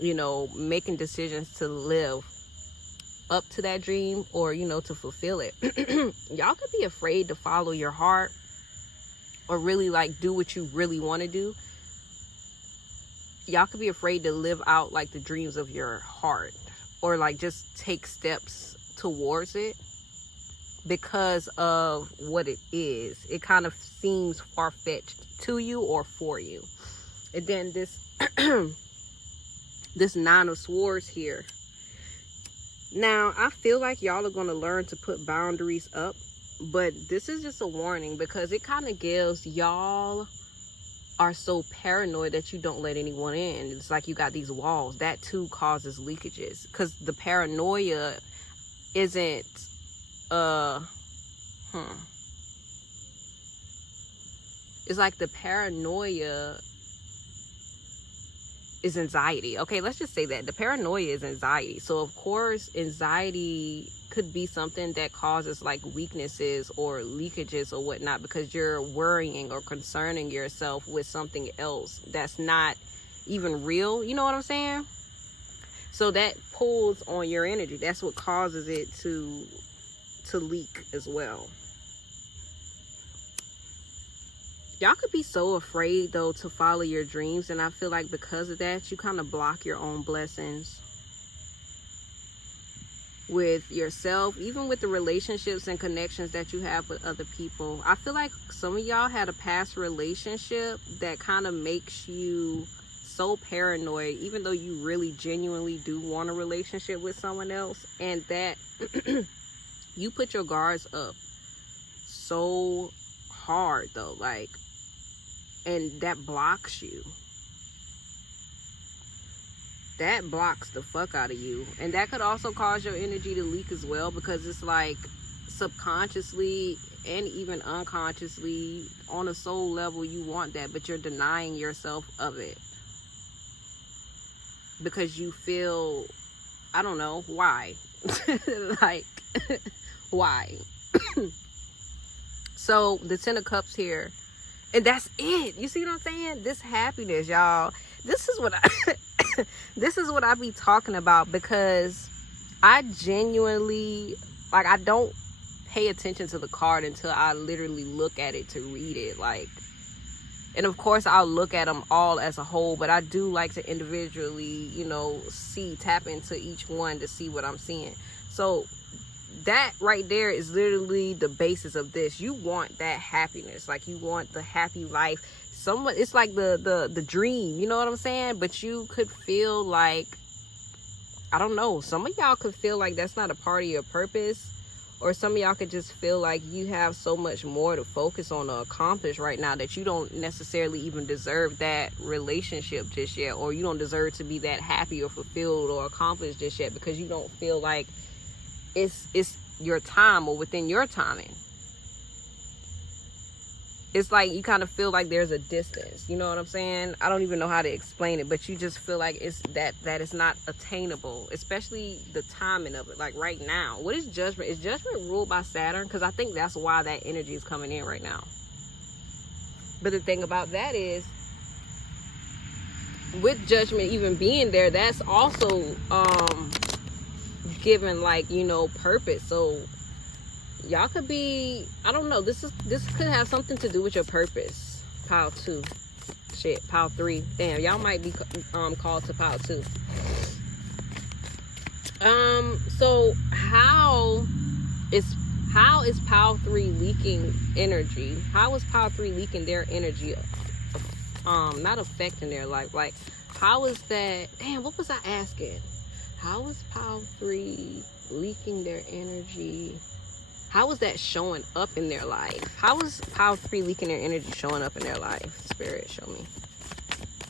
you know, making decisions to live up to that dream, or, you know, to fulfill it. Y'all could be afraid to follow your heart, or really like do what you really want to do. Y'all could be afraid to live out like the dreams of your heart, or like just take steps towards it because of what it is. It kind of seems far-fetched to you or for you. And then this this Nine of Swords here. Now, I feel like y'all are going to learn to put boundaries up, but this is just a warning, because it kind of gives y'all are so paranoid that you don't let anyone in. It's like you got these walls. That too causes leakages, because the paranoia isn't it's like the paranoia is anxiety. Okay, let's just say that the paranoia is anxiety. So of course anxiety could be something that causes like weaknesses or leakages or whatnot, because you're worrying or concerning yourself with something else that's not even real. You know what I'm saying? So that pulls on your energy. That's what causes it to leak as well. Y'all could be so afraid though to follow your dreams, and I feel like because of that you kind of block your own blessings with yourself, even with the relationships and connections that you have with other people. I feel like some of y'all had a past relationship that kind of makes you so paranoid, even though you really genuinely do want a relationship with someone else, and that you put your guards up so hard though, like, and that blocks you. That blocks the fuck out of you. And that could also cause your energy to leak as well, because it's like subconsciously and even unconsciously on a soul level you want that, but you're denying yourself of it because you feel, I don't know why. Like, why? So the 10 of Cups here, and that's it. You see what I'm saying? This happiness, y'all, this is what I this is what I be talking about, because I genuinely, like, I don't pay attention to the card until I literally look at it to read it. Like, and of course I'll look at them all as a whole, but I do like to individually, you know, tap into each one to see what I'm seeing. So that right there is literally the basis of this. You want that happiness, like you want the happy life. Somewhat, it's like the dream, you know what I'm saying? But you could feel like, I don't know, some of y'all could feel like that's not a part of your purpose, or some of y'all could just feel like you have so much more to focus on or accomplish right now that you don't necessarily even deserve that relationship just yet, or you don't deserve to be that happy or fulfilled or accomplished just yet, because you don't feel like it's your time or within your timing. It's like you kind of feel like there's a distance, you know what I'm saying? I don't even know how to explain it, but you just feel like it's that it's not attainable, especially the timing of it. Like right now, what is Judgment? Is Judgment ruled by Saturn? Because I think that's why that energy is coming in right now. But the thing about that is, with Judgment even being there, that's also given, like, you know, purpose. So y'all could be, I don't know, this could have something to do with your purpose. Pile 2. Shit, pile 3. Damn, y'all might be called to pile 2. So how is pile 3 leaking energy? How is pile 3 leaking their energy? Not affecting their life. Like, how is that? Damn, what was I asking? How is pile 3 leaking their energy? How is that showing up in their life? How is pile 3 leaking their energy showing up in their life? Spirit, show me.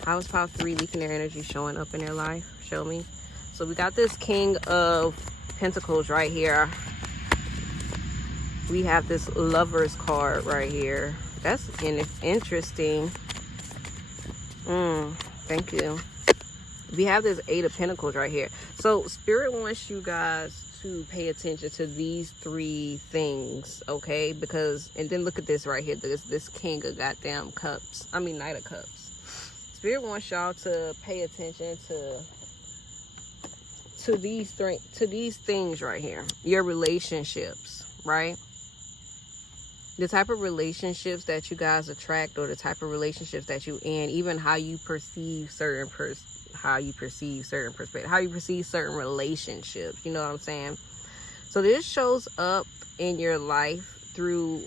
How is pile 3 leaking their energy showing up in their life? Show me. So we got this King of Pentacles right here. We have this Lover's card right here. That's interesting. Thank you. We have this 8 of Pentacles right here. So Spirit wants you guys to pay attention to these 3 things, okay? Because, and then look at this right here, this King of goddamn Cups. I mean, Knight of Cups. Spirit wants y'all to pay attention to these things right here. Your relationships, right? The type of relationships that you guys attract, or the type of relationships that you in, even how you perceive certain how you perceive certain relationships, you know what I'm saying? So this shows up in your life through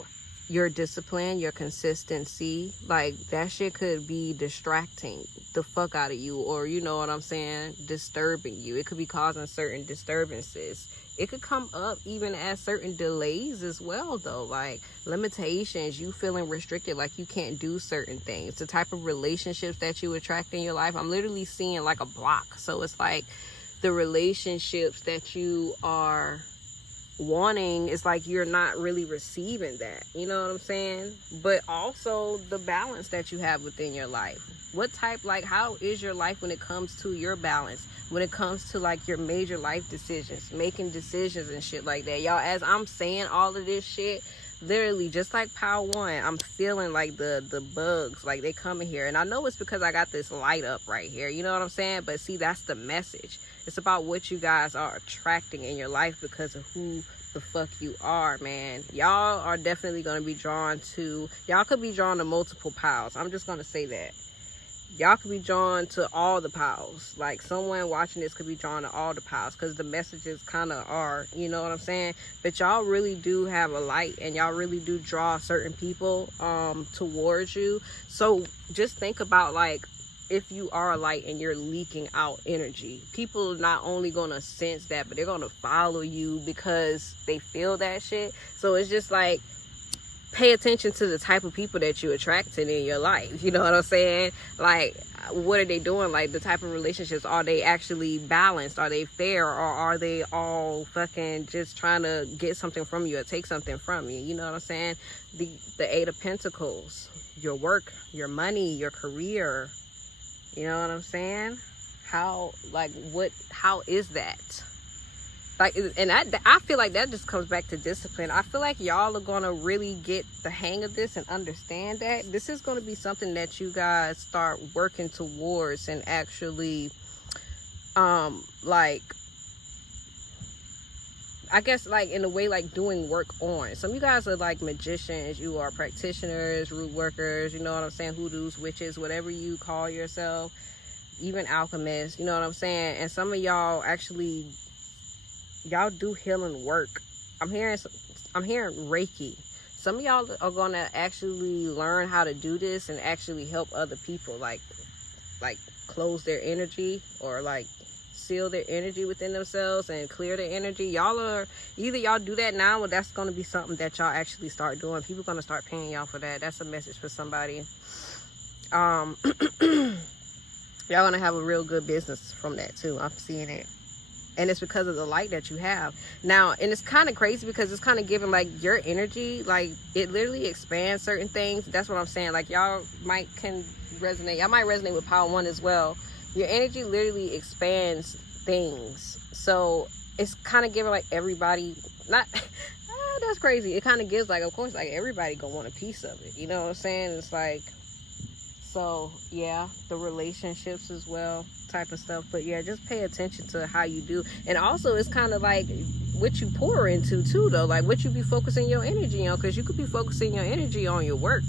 your discipline, your consistency. Like, that shit could be distracting the fuck out of you, or, you know what I'm saying, disturbing you. It could be causing certain disturbances. It could come up even as certain delays as well, though, like limitations, you feeling restricted, like you can't do certain things. The type of relationships that you attract in your life, I'm literally seeing like a block. So it's like the relationships that you are wanting, it's like you're not really receiving that, you know what I'm saying? But also the balance that you have within your life. What type, like, how is your life when it comes to your balance, when it comes to like your major life decisions, making decisions and shit like that? Y'all, as I'm saying all of this shit, literally just like pile 1, I'm feeling like the bugs, like they coming here. And I know it's because I got this light up right here, you know what I'm saying? But see, that's the message. It's about what you guys are attracting in your life because of who the fuck you are, man. Y'all are definitely going to be drawn to, y'all could be drawn to multiple piles. I'm just going to say that. Y'all could be drawn to all the piles. Like, someone watching this could be drawn to all the piles because the messages kind of are, you know what I'm saying? But y'all really do have a light, and y'all really do draw certain people towards you. So just think about, like, if you are a light and you're leaking out energy, people are not only gonna sense that, but they're gonna follow you because they feel that shit. So it's just like, pay attention to the type of people that you attracting in your life. You know what I'm saying? Like, what are they doing? Like, the type of relationships, are they actually balanced? Are they fair? Or are they all fucking just trying to get something from you or take something from you? You know what I'm saying? The Eight of Pentacles, your work, your money, your career. You know what I'm saying? How is that? Like, and I feel like that just comes back to discipline. I feel like y'all are gonna really get the hang of this and understand that this is gonna be something that you guys start working towards and actually, like, I guess, like, in a way, like, doing work on. Some of you guys are like magicians, you are practitioners, root workers, you know what I'm saying, hoodoos, witches, whatever you call yourself, even alchemists, you know what I'm saying. And some of y'all actually, y'all do healing work. I'm hearing Reiki. Some of y'all are gonna actually learn how to do this and actually help other people, like close their energy, or like seal their energy within themselves and clear their energy. Y'all are, either y'all do that now, or that's gonna be something that y'all actually start doing. People gonna start paying y'all for that. That's a message for somebody. Y'all gonna have a real good business from that too. I'm seeing it. And it's because of the light that you have now. And it's kind of crazy because it's kind of giving, like, your energy, like, it literally expands certain things. That's what I'm saying. Like, y'all can resonate. Y'all might resonate with Power One as well. Your energy literally expands things. So it's kind of giving, like, everybody, not that's crazy. It kind of gives, like, of course, like, everybody gonna want a piece of it. You know what I'm saying? It's like, so yeah, the relationships as well, type of stuff. But yeah, just pay attention to how you do. And also, it's kind of like what you pour into too, though, like what you be focusing your energy on, because you could be focusing your energy on your work,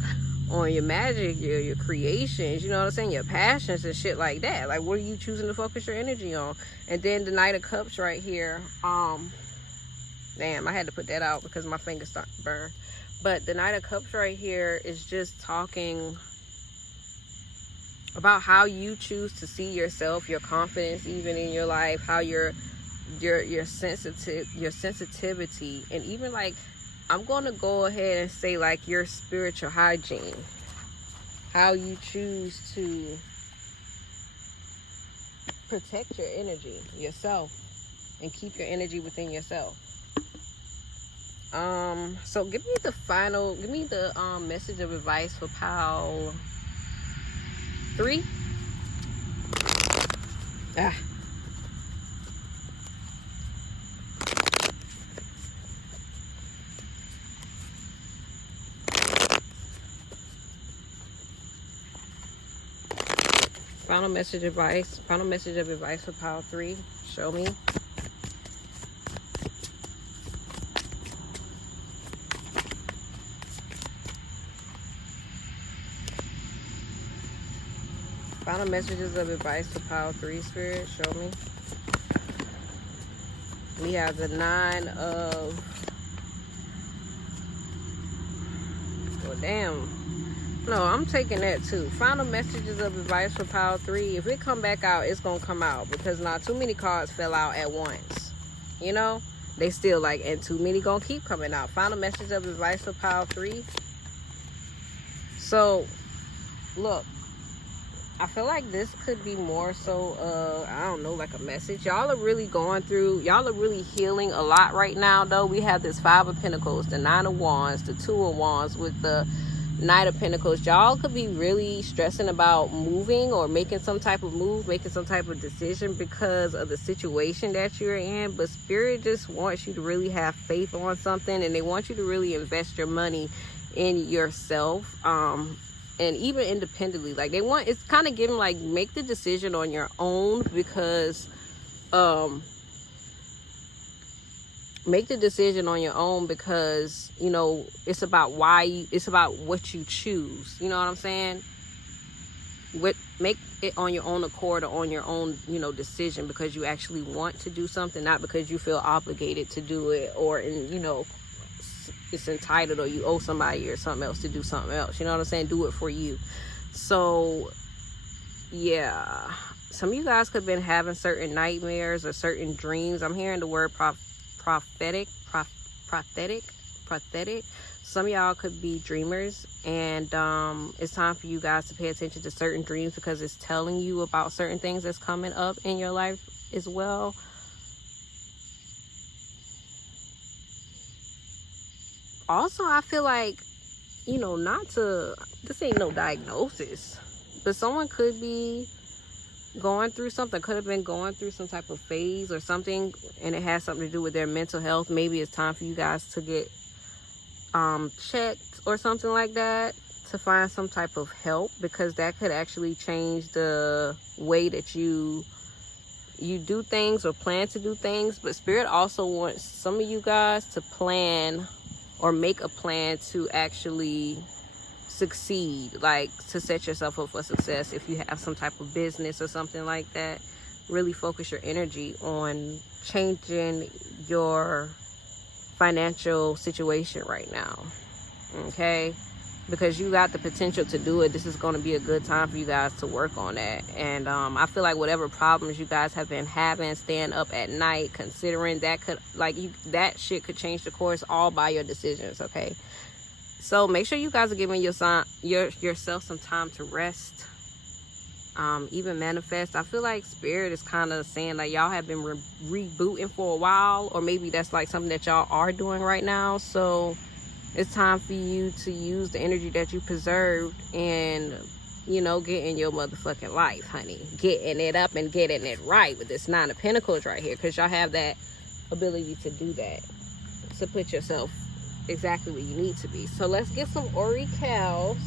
on your magic, your creations, you know what I'm saying, your passions and shit like that. Like, what are you choosing to focus your energy on? And then the Knight of Cups right here, damn, I had to put that out because my fingers start to burn. But the Knight of Cups right here is just talking about how you choose to see yourself, your confidence even in your life, how your sensitivity, and even, like, I'm going to go ahead and say, like, your spiritual hygiene, how you choose to protect your energy, yourself, and keep your energy within yourself. So give me the message of advice for Pile 3. Final message of advice for Pile 3. Show me. Final messages of advice for Pile 3, Spirit. Show me. We have the 9 of... Well, damn. No, I'm taking that too. Final messages of advice for Pile 3. If it come back out, it's going to come out. Because not too many cards fell out at once. You know? They still, like, and too many going to keep coming out. Final message of advice for Pile 3. So, look. I feel like this could be more so, I don't know, like a message. Y'all are really healing a lot right now, though. We have this 5 of Pentacles, the 9 of Wands, the 2 of Wands with the Knight of Pentacles. Y'all could be really stressing about moving or making some type of move, making some type of decision because of the situation that you're in. But Spirit just wants you to really have faith on something, and they want you to really invest your money in yourself. And even independently, like, it's kind of giving, like, make the decision on your own, because make the decision on your own because, you know, it's about it's about what you choose. You know what I'm saying? Make it on your own accord, or on your own, you know, decision, because you actually want to do something, not because you feel obligated to do it, or you know, it's entitled, or you owe somebody or something else to do something else. You know what I'm saying? Do it for you. So yeah, some of you guys could have been having certain nightmares or certain dreams. I'm hearing the word prophetic. Some of y'all could be dreamers, and it's time for you guys to pay attention to certain dreams because it's telling you about certain things that's coming up in your life as well. Also, I feel like, you know, this ain't no diagnosis, but someone could be going through something, could have been going through some type of phase or something, and it has something to do with their mental health. Maybe it's time for you guys to get checked or something like that, to find some type of help, because that could actually change the way that you do things or plan to do things. But Spirit also wants some of you guys to plan or make a plan to actually succeed, like to set yourself up for success. If you have some type of business or something like that, really focus your energy on changing your financial situation right now, okay? Because you got the potential to do it. This is going to be a good time for you guys to work on that. And I feel like whatever problems you guys have been having, staying up at night, considering that could, like, that shit could change the course all by your decisions, okay? So make sure you guys are giving yourself some time to rest, even manifest. I feel like Spirit is kind of saying like y'all have been rebooting for a while, or maybe that's like something that y'all are doing right now. So it's time for you to use the energy that you preserved and, you know, get in your motherfucking life, honey. Getting it up and getting it right with this 9 of Pentacles right here, because y'all have that ability to do that, to put yourself exactly where you need to be. So let's get some oracles.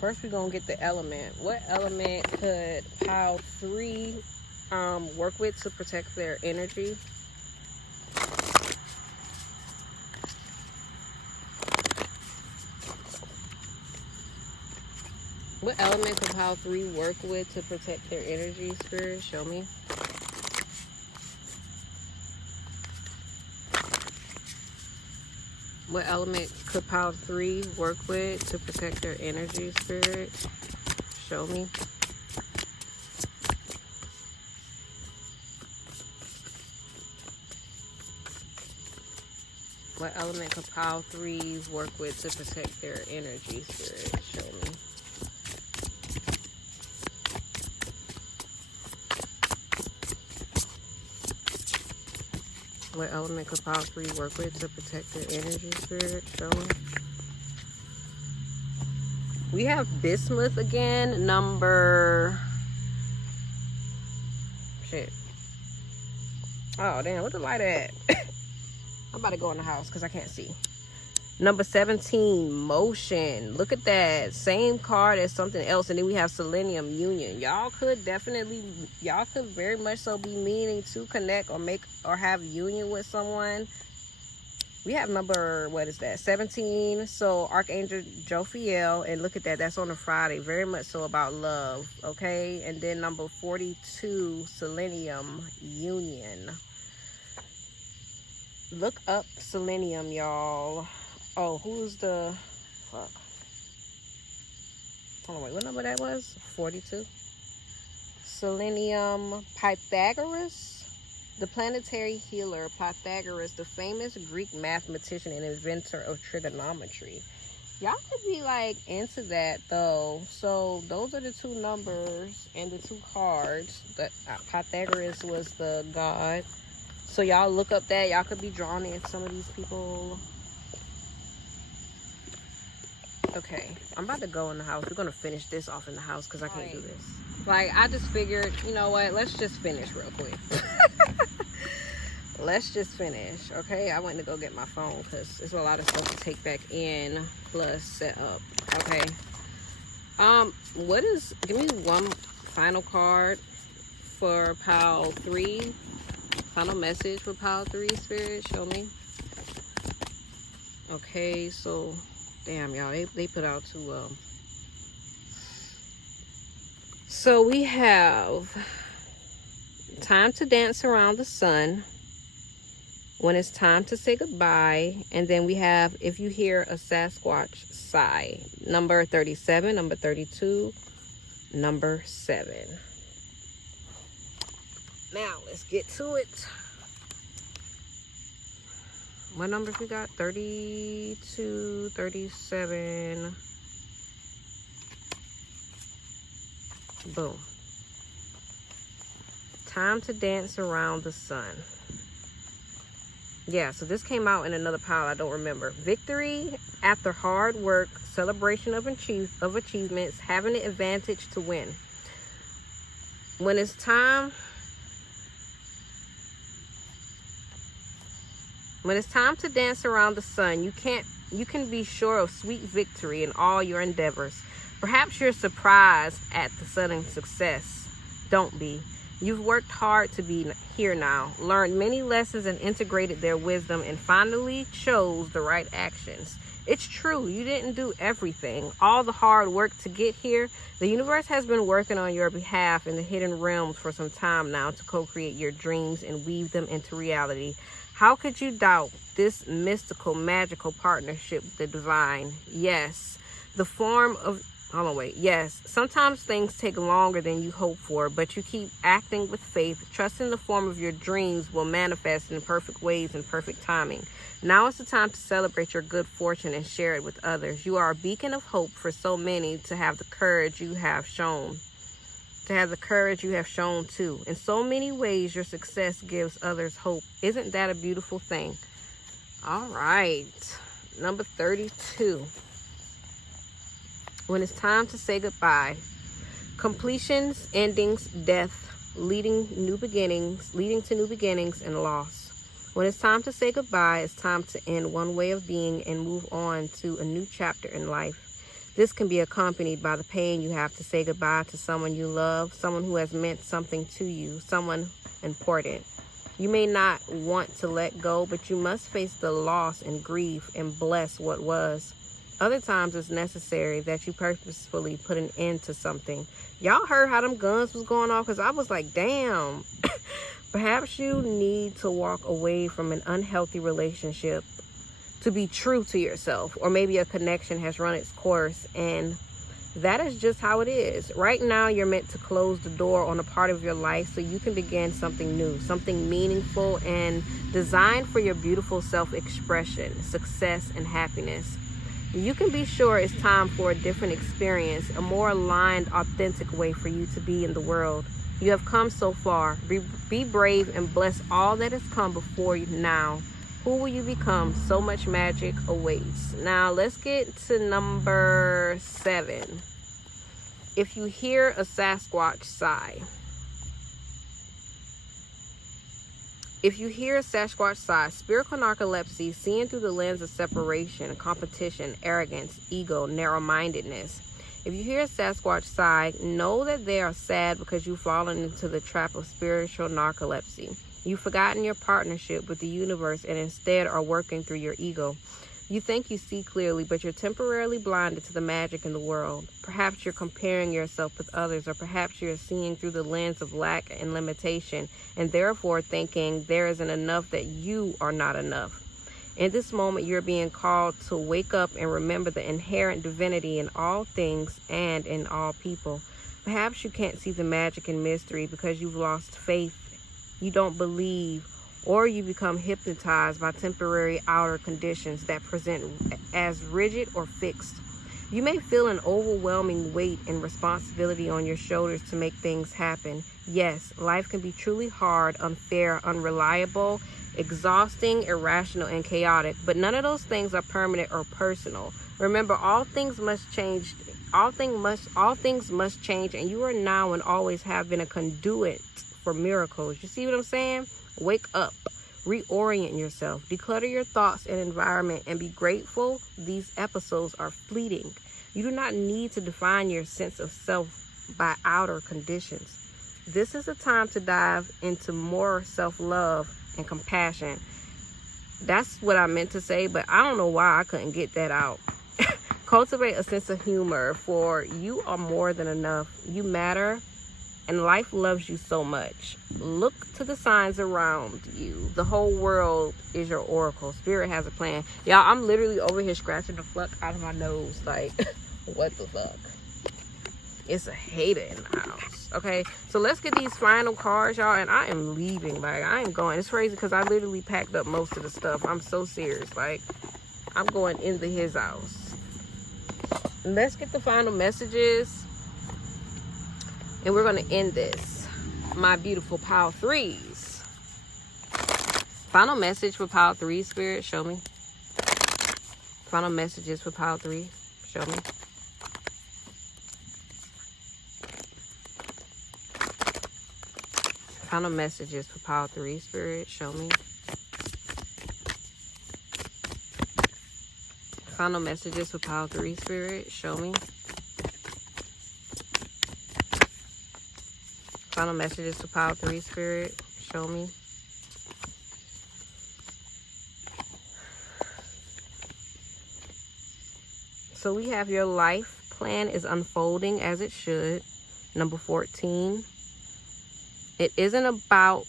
First, we're gonna get the element. What element could pile 3 work with to protect their energy? What element could pile 3 work with to protect their energy, Spirit? Show me. What element could pile 3 work with to protect their energy, Spirit? Show me. What element could pile 3 work with to protect their energy, Spirit? Show me. What element could pile 3 work with to protect their energy, Spirit? Show me. We have bismuth again, number... Shit. Oh, damn, where the light at? I'm about to go in the house because I can't see. Number 17, motion. Look at that. Same card as something else. And then we have selenium, union. Y'all could very much so be meaning to connect or have union with someone. We have number, what is that? 17. So Archangel Jophiel. And look at that. That's on a Friday. Very much so about love. Okay. And then number 42, selenium, union. Look up selenium, y'all. Oh, who's the... Fuck. Hold on, wait. What number that was? 42. Selenium, Pythagoras. The planetary healer, Pythagoras, the famous Greek mathematician and inventor of trigonometry. Y'all could be, like, into that, though. So, those are the 2 numbers and the 2 cards. That Pythagoras was the god. So, y'all look up that. Y'all could be drawn in some of these people. Okay, I'm about to go in the house. We're going to finish this off in the house because I can't do this. Like, I just figured, you know what? Let's just finish real quick. Let's just finish, okay? I went to go get my phone because there's a lot of stuff to take back in plus set up, okay? Give me one final card for pile 3. Final message for pile 3, Spirit. Show me. Okay, so... Damn, y'all, they put out 2 So we have time to dance around the sun, when it's time to say goodbye, and then we have if you hear a Sasquatch sigh, number 37, number 32, number 7. Now, let's get to it. What numbers we got? 32, 37. Boom. Time to dance around the sun. Yeah, so this came out in another pile I don't remember. Victory after hard work, celebration of achievements, having the advantage to win. When it's time to dance around the sun, you can be sure of sweet victory in all your endeavors. Perhaps you're surprised at the sudden success. Don't be. You've worked hard to be here now, learned many lessons and integrated their wisdom, and finally chose the right actions. It's true, you didn't do everything. All the hard work to get here, the universe has been working on your behalf in the hidden realms for some time now to co-create your dreams and weave them into reality. How could you doubt this mystical, magical partnership with the divine? Yes, Yes, sometimes things take longer than you hope for, but you keep acting with faith, trusting the form of your dreams will manifest in perfect ways and perfect timing. Now is the time to celebrate your good fortune and share it with others. You are a beacon of hope for so many to have the courage you have shown. Too. In so many ways, your success gives others hope. Isn't that a beautiful thing? All right, number 32. When it's time to say goodbye. Completions, endings, death, leading to new beginnings and loss. When it's time to say goodbye, it's time to end one way of being and move on to a new chapter in life. This can be accompanied by the pain you have to say goodbye to someone you love, someone who has meant something to you, someone important. You may not want to let go, but you must face the loss and grief and bless what was. Other times it's necessary that you purposefully put an end to something. Y'all heard how them guns was going off, because I was like, damn. Perhaps you need to walk away from an unhealthy relationship to be true to yourself, or maybe a connection has run its course, and that is just how it is. Right now, you're meant to close the door on a part of your life so you can begin something new, something meaningful and designed for your beautiful self-expression, success, and happiness. You can be sure it's time for a different experience, a more aligned, authentic way for you to be in the world. You have come so far. Be brave and bless all that has come before you now. Who will you become? So much magic awaits. Now, let's get to number 7. If you hear a Sasquatch sigh. If you hear a Sasquatch sigh, spiritual narcolepsy, seeing through the lens of separation, competition, arrogance, ego, narrow-mindedness. If you hear a Sasquatch sigh, know that they are sad because you've fallen into the trap of spiritual narcolepsy. You've forgotten your partnership with the universe and instead are working through your ego. You think you see clearly, but you're temporarily blinded to the magic in the world. Perhaps you're comparing yourself with others, or perhaps you're seeing through the lens of lack and limitation, and therefore thinking there isn't enough, that you are not enough. In this moment, you're being called to wake up and remember the inherent divinity in all things and in all people. Perhaps you can't see the magic and mystery because you've lost faith, you don't believe, or you become hypnotized by temporary outer conditions that present as rigid or fixed. You may feel an overwhelming weight and responsibility on your shoulders to make things happen. Yes, life can be truly hard, unfair, unreliable, exhausting, irrational, and chaotic, but none of those things are permanent or personal. Remember, all things must change. All things must change, and you are now and always have been a conduit for miracles. You see what I'm saying? Wake up, reorient yourself, declutter your thoughts and environment, and be grateful these episodes are fleeting. You do not need to define your sense of self by outer conditions. This is a time to dive into more self-love and compassion. That's what I meant to say, but I don't know why I couldn't get that out. Cultivate a sense of humor, for you are more than enough. You matter, and life loves you so much. Look to the signs around you. The whole world is your oracle. Spirit has a plan. Y'all, I'm literally over here scratching the fuck out of my nose. Like, what the fuck? It's a hater in the house. Okay, so let's get these final cards, y'all, and I am leaving. Like, I am going. It's crazy because I literally packed up most of the stuff. I'm so serious. Like, I'm going into his house. Let's get the final messages, and we're going to end this. My beautiful Pile 3s. Final message for Pile 3, Spirit, show me. Final messages for Pile 3, show me. Final messages for Pile 3, Spirit, show me. Final messages for Pile 3, Spirit, show me. Final messages for Pile 3, Spirit, show me. So we have your life plan is unfolding as it should. Number 14. It isn't about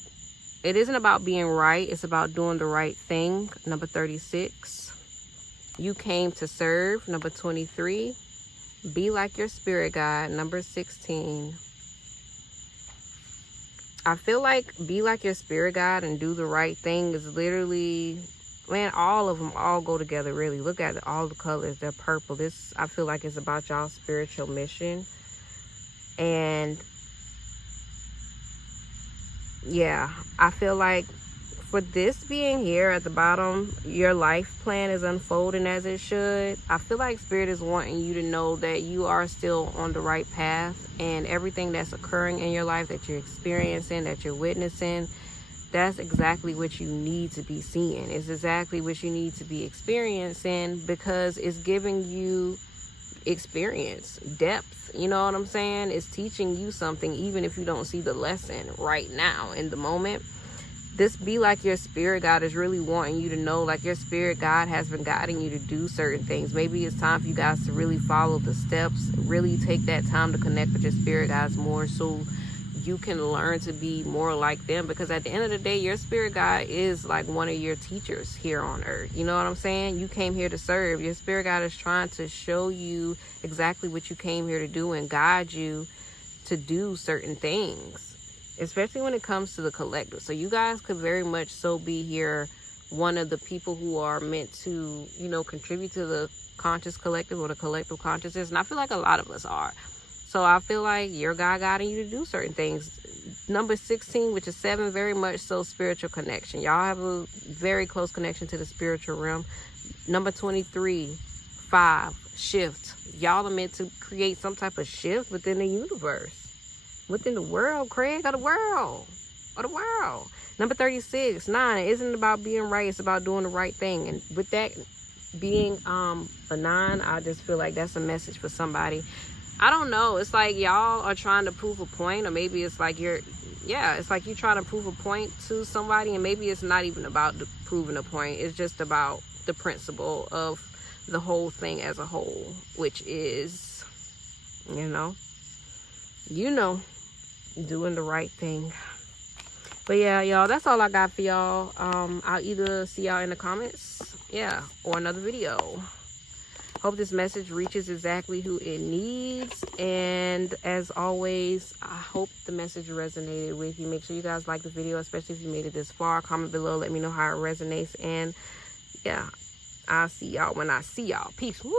being right. It's about doing the right thing. Number 36. You came to serve. Number 23. Be like your spirit guide. Number 16. I feel like be like your spirit guide and do the right thing is literally, man, all of them all go together, really. Look at all the colors. They're purple. This, I feel like, it's about y'all's spiritual mission. And yeah, I feel like for this being here at the bottom, your life plan is unfolding as it should. I feel like Spirit is wanting you to know that you are still on the right path, and everything that's occurring in your life that you're experiencing, that you're witnessing, that's exactly what you need to be seeing. It's exactly what you need to be experiencing, because it's giving you experience, depth. You know what I'm saying? It's teaching you something, even if you don't see the lesson right now in the moment. This be like your spirit guide is really wanting you to know, like, your spirit guide has been guiding you to do certain things. Maybe it's time for you guys to really follow the steps, really take that time to connect with your spirit guides more, so you can learn to be more like them. Because at the end of the day, your spirit guide is like one of your teachers here on earth. You know what I'm saying? You came here to serve. Your spirit guide is trying to show you exactly what you came here to do and guide you to do certain things, especially when it comes to the collective. So you guys could very much so be here, one of the people who are meant to, you know, contribute to the conscious collective or the collective consciousness. And I feel like a lot of us are. So I feel like your God guiding you to do certain things. Number 16, which is 7, very much so spiritual connection. Y'all have a very close connection to the spiritual realm. Number 23, 5, shift. Y'all are meant to create some type of shift within the universe, within the world, Craig, of the world. Number 36, 9, it isn't about being right. It's about doing the right thing. And with that being a 9, I just feel like that's a message for somebody. I don't know. It's like y'all are trying to prove a point, or maybe it's like it's like you're trying to prove a point to somebody, and maybe it's not even about proving a point. It's just about the principle of the whole thing as a whole, which is, you know, doing the right thing. But yeah, y'all, that's all I got for y'all. I'll either see y'all in the comments, or another video. Hope this message reaches exactly who it needs. And as always, I hope the message resonated with you. Make sure you guys like the video, especially if you made it this far. Comment below, let me know how it resonates. And yeah, I'll see y'all when I see y'all. Peace. Woo!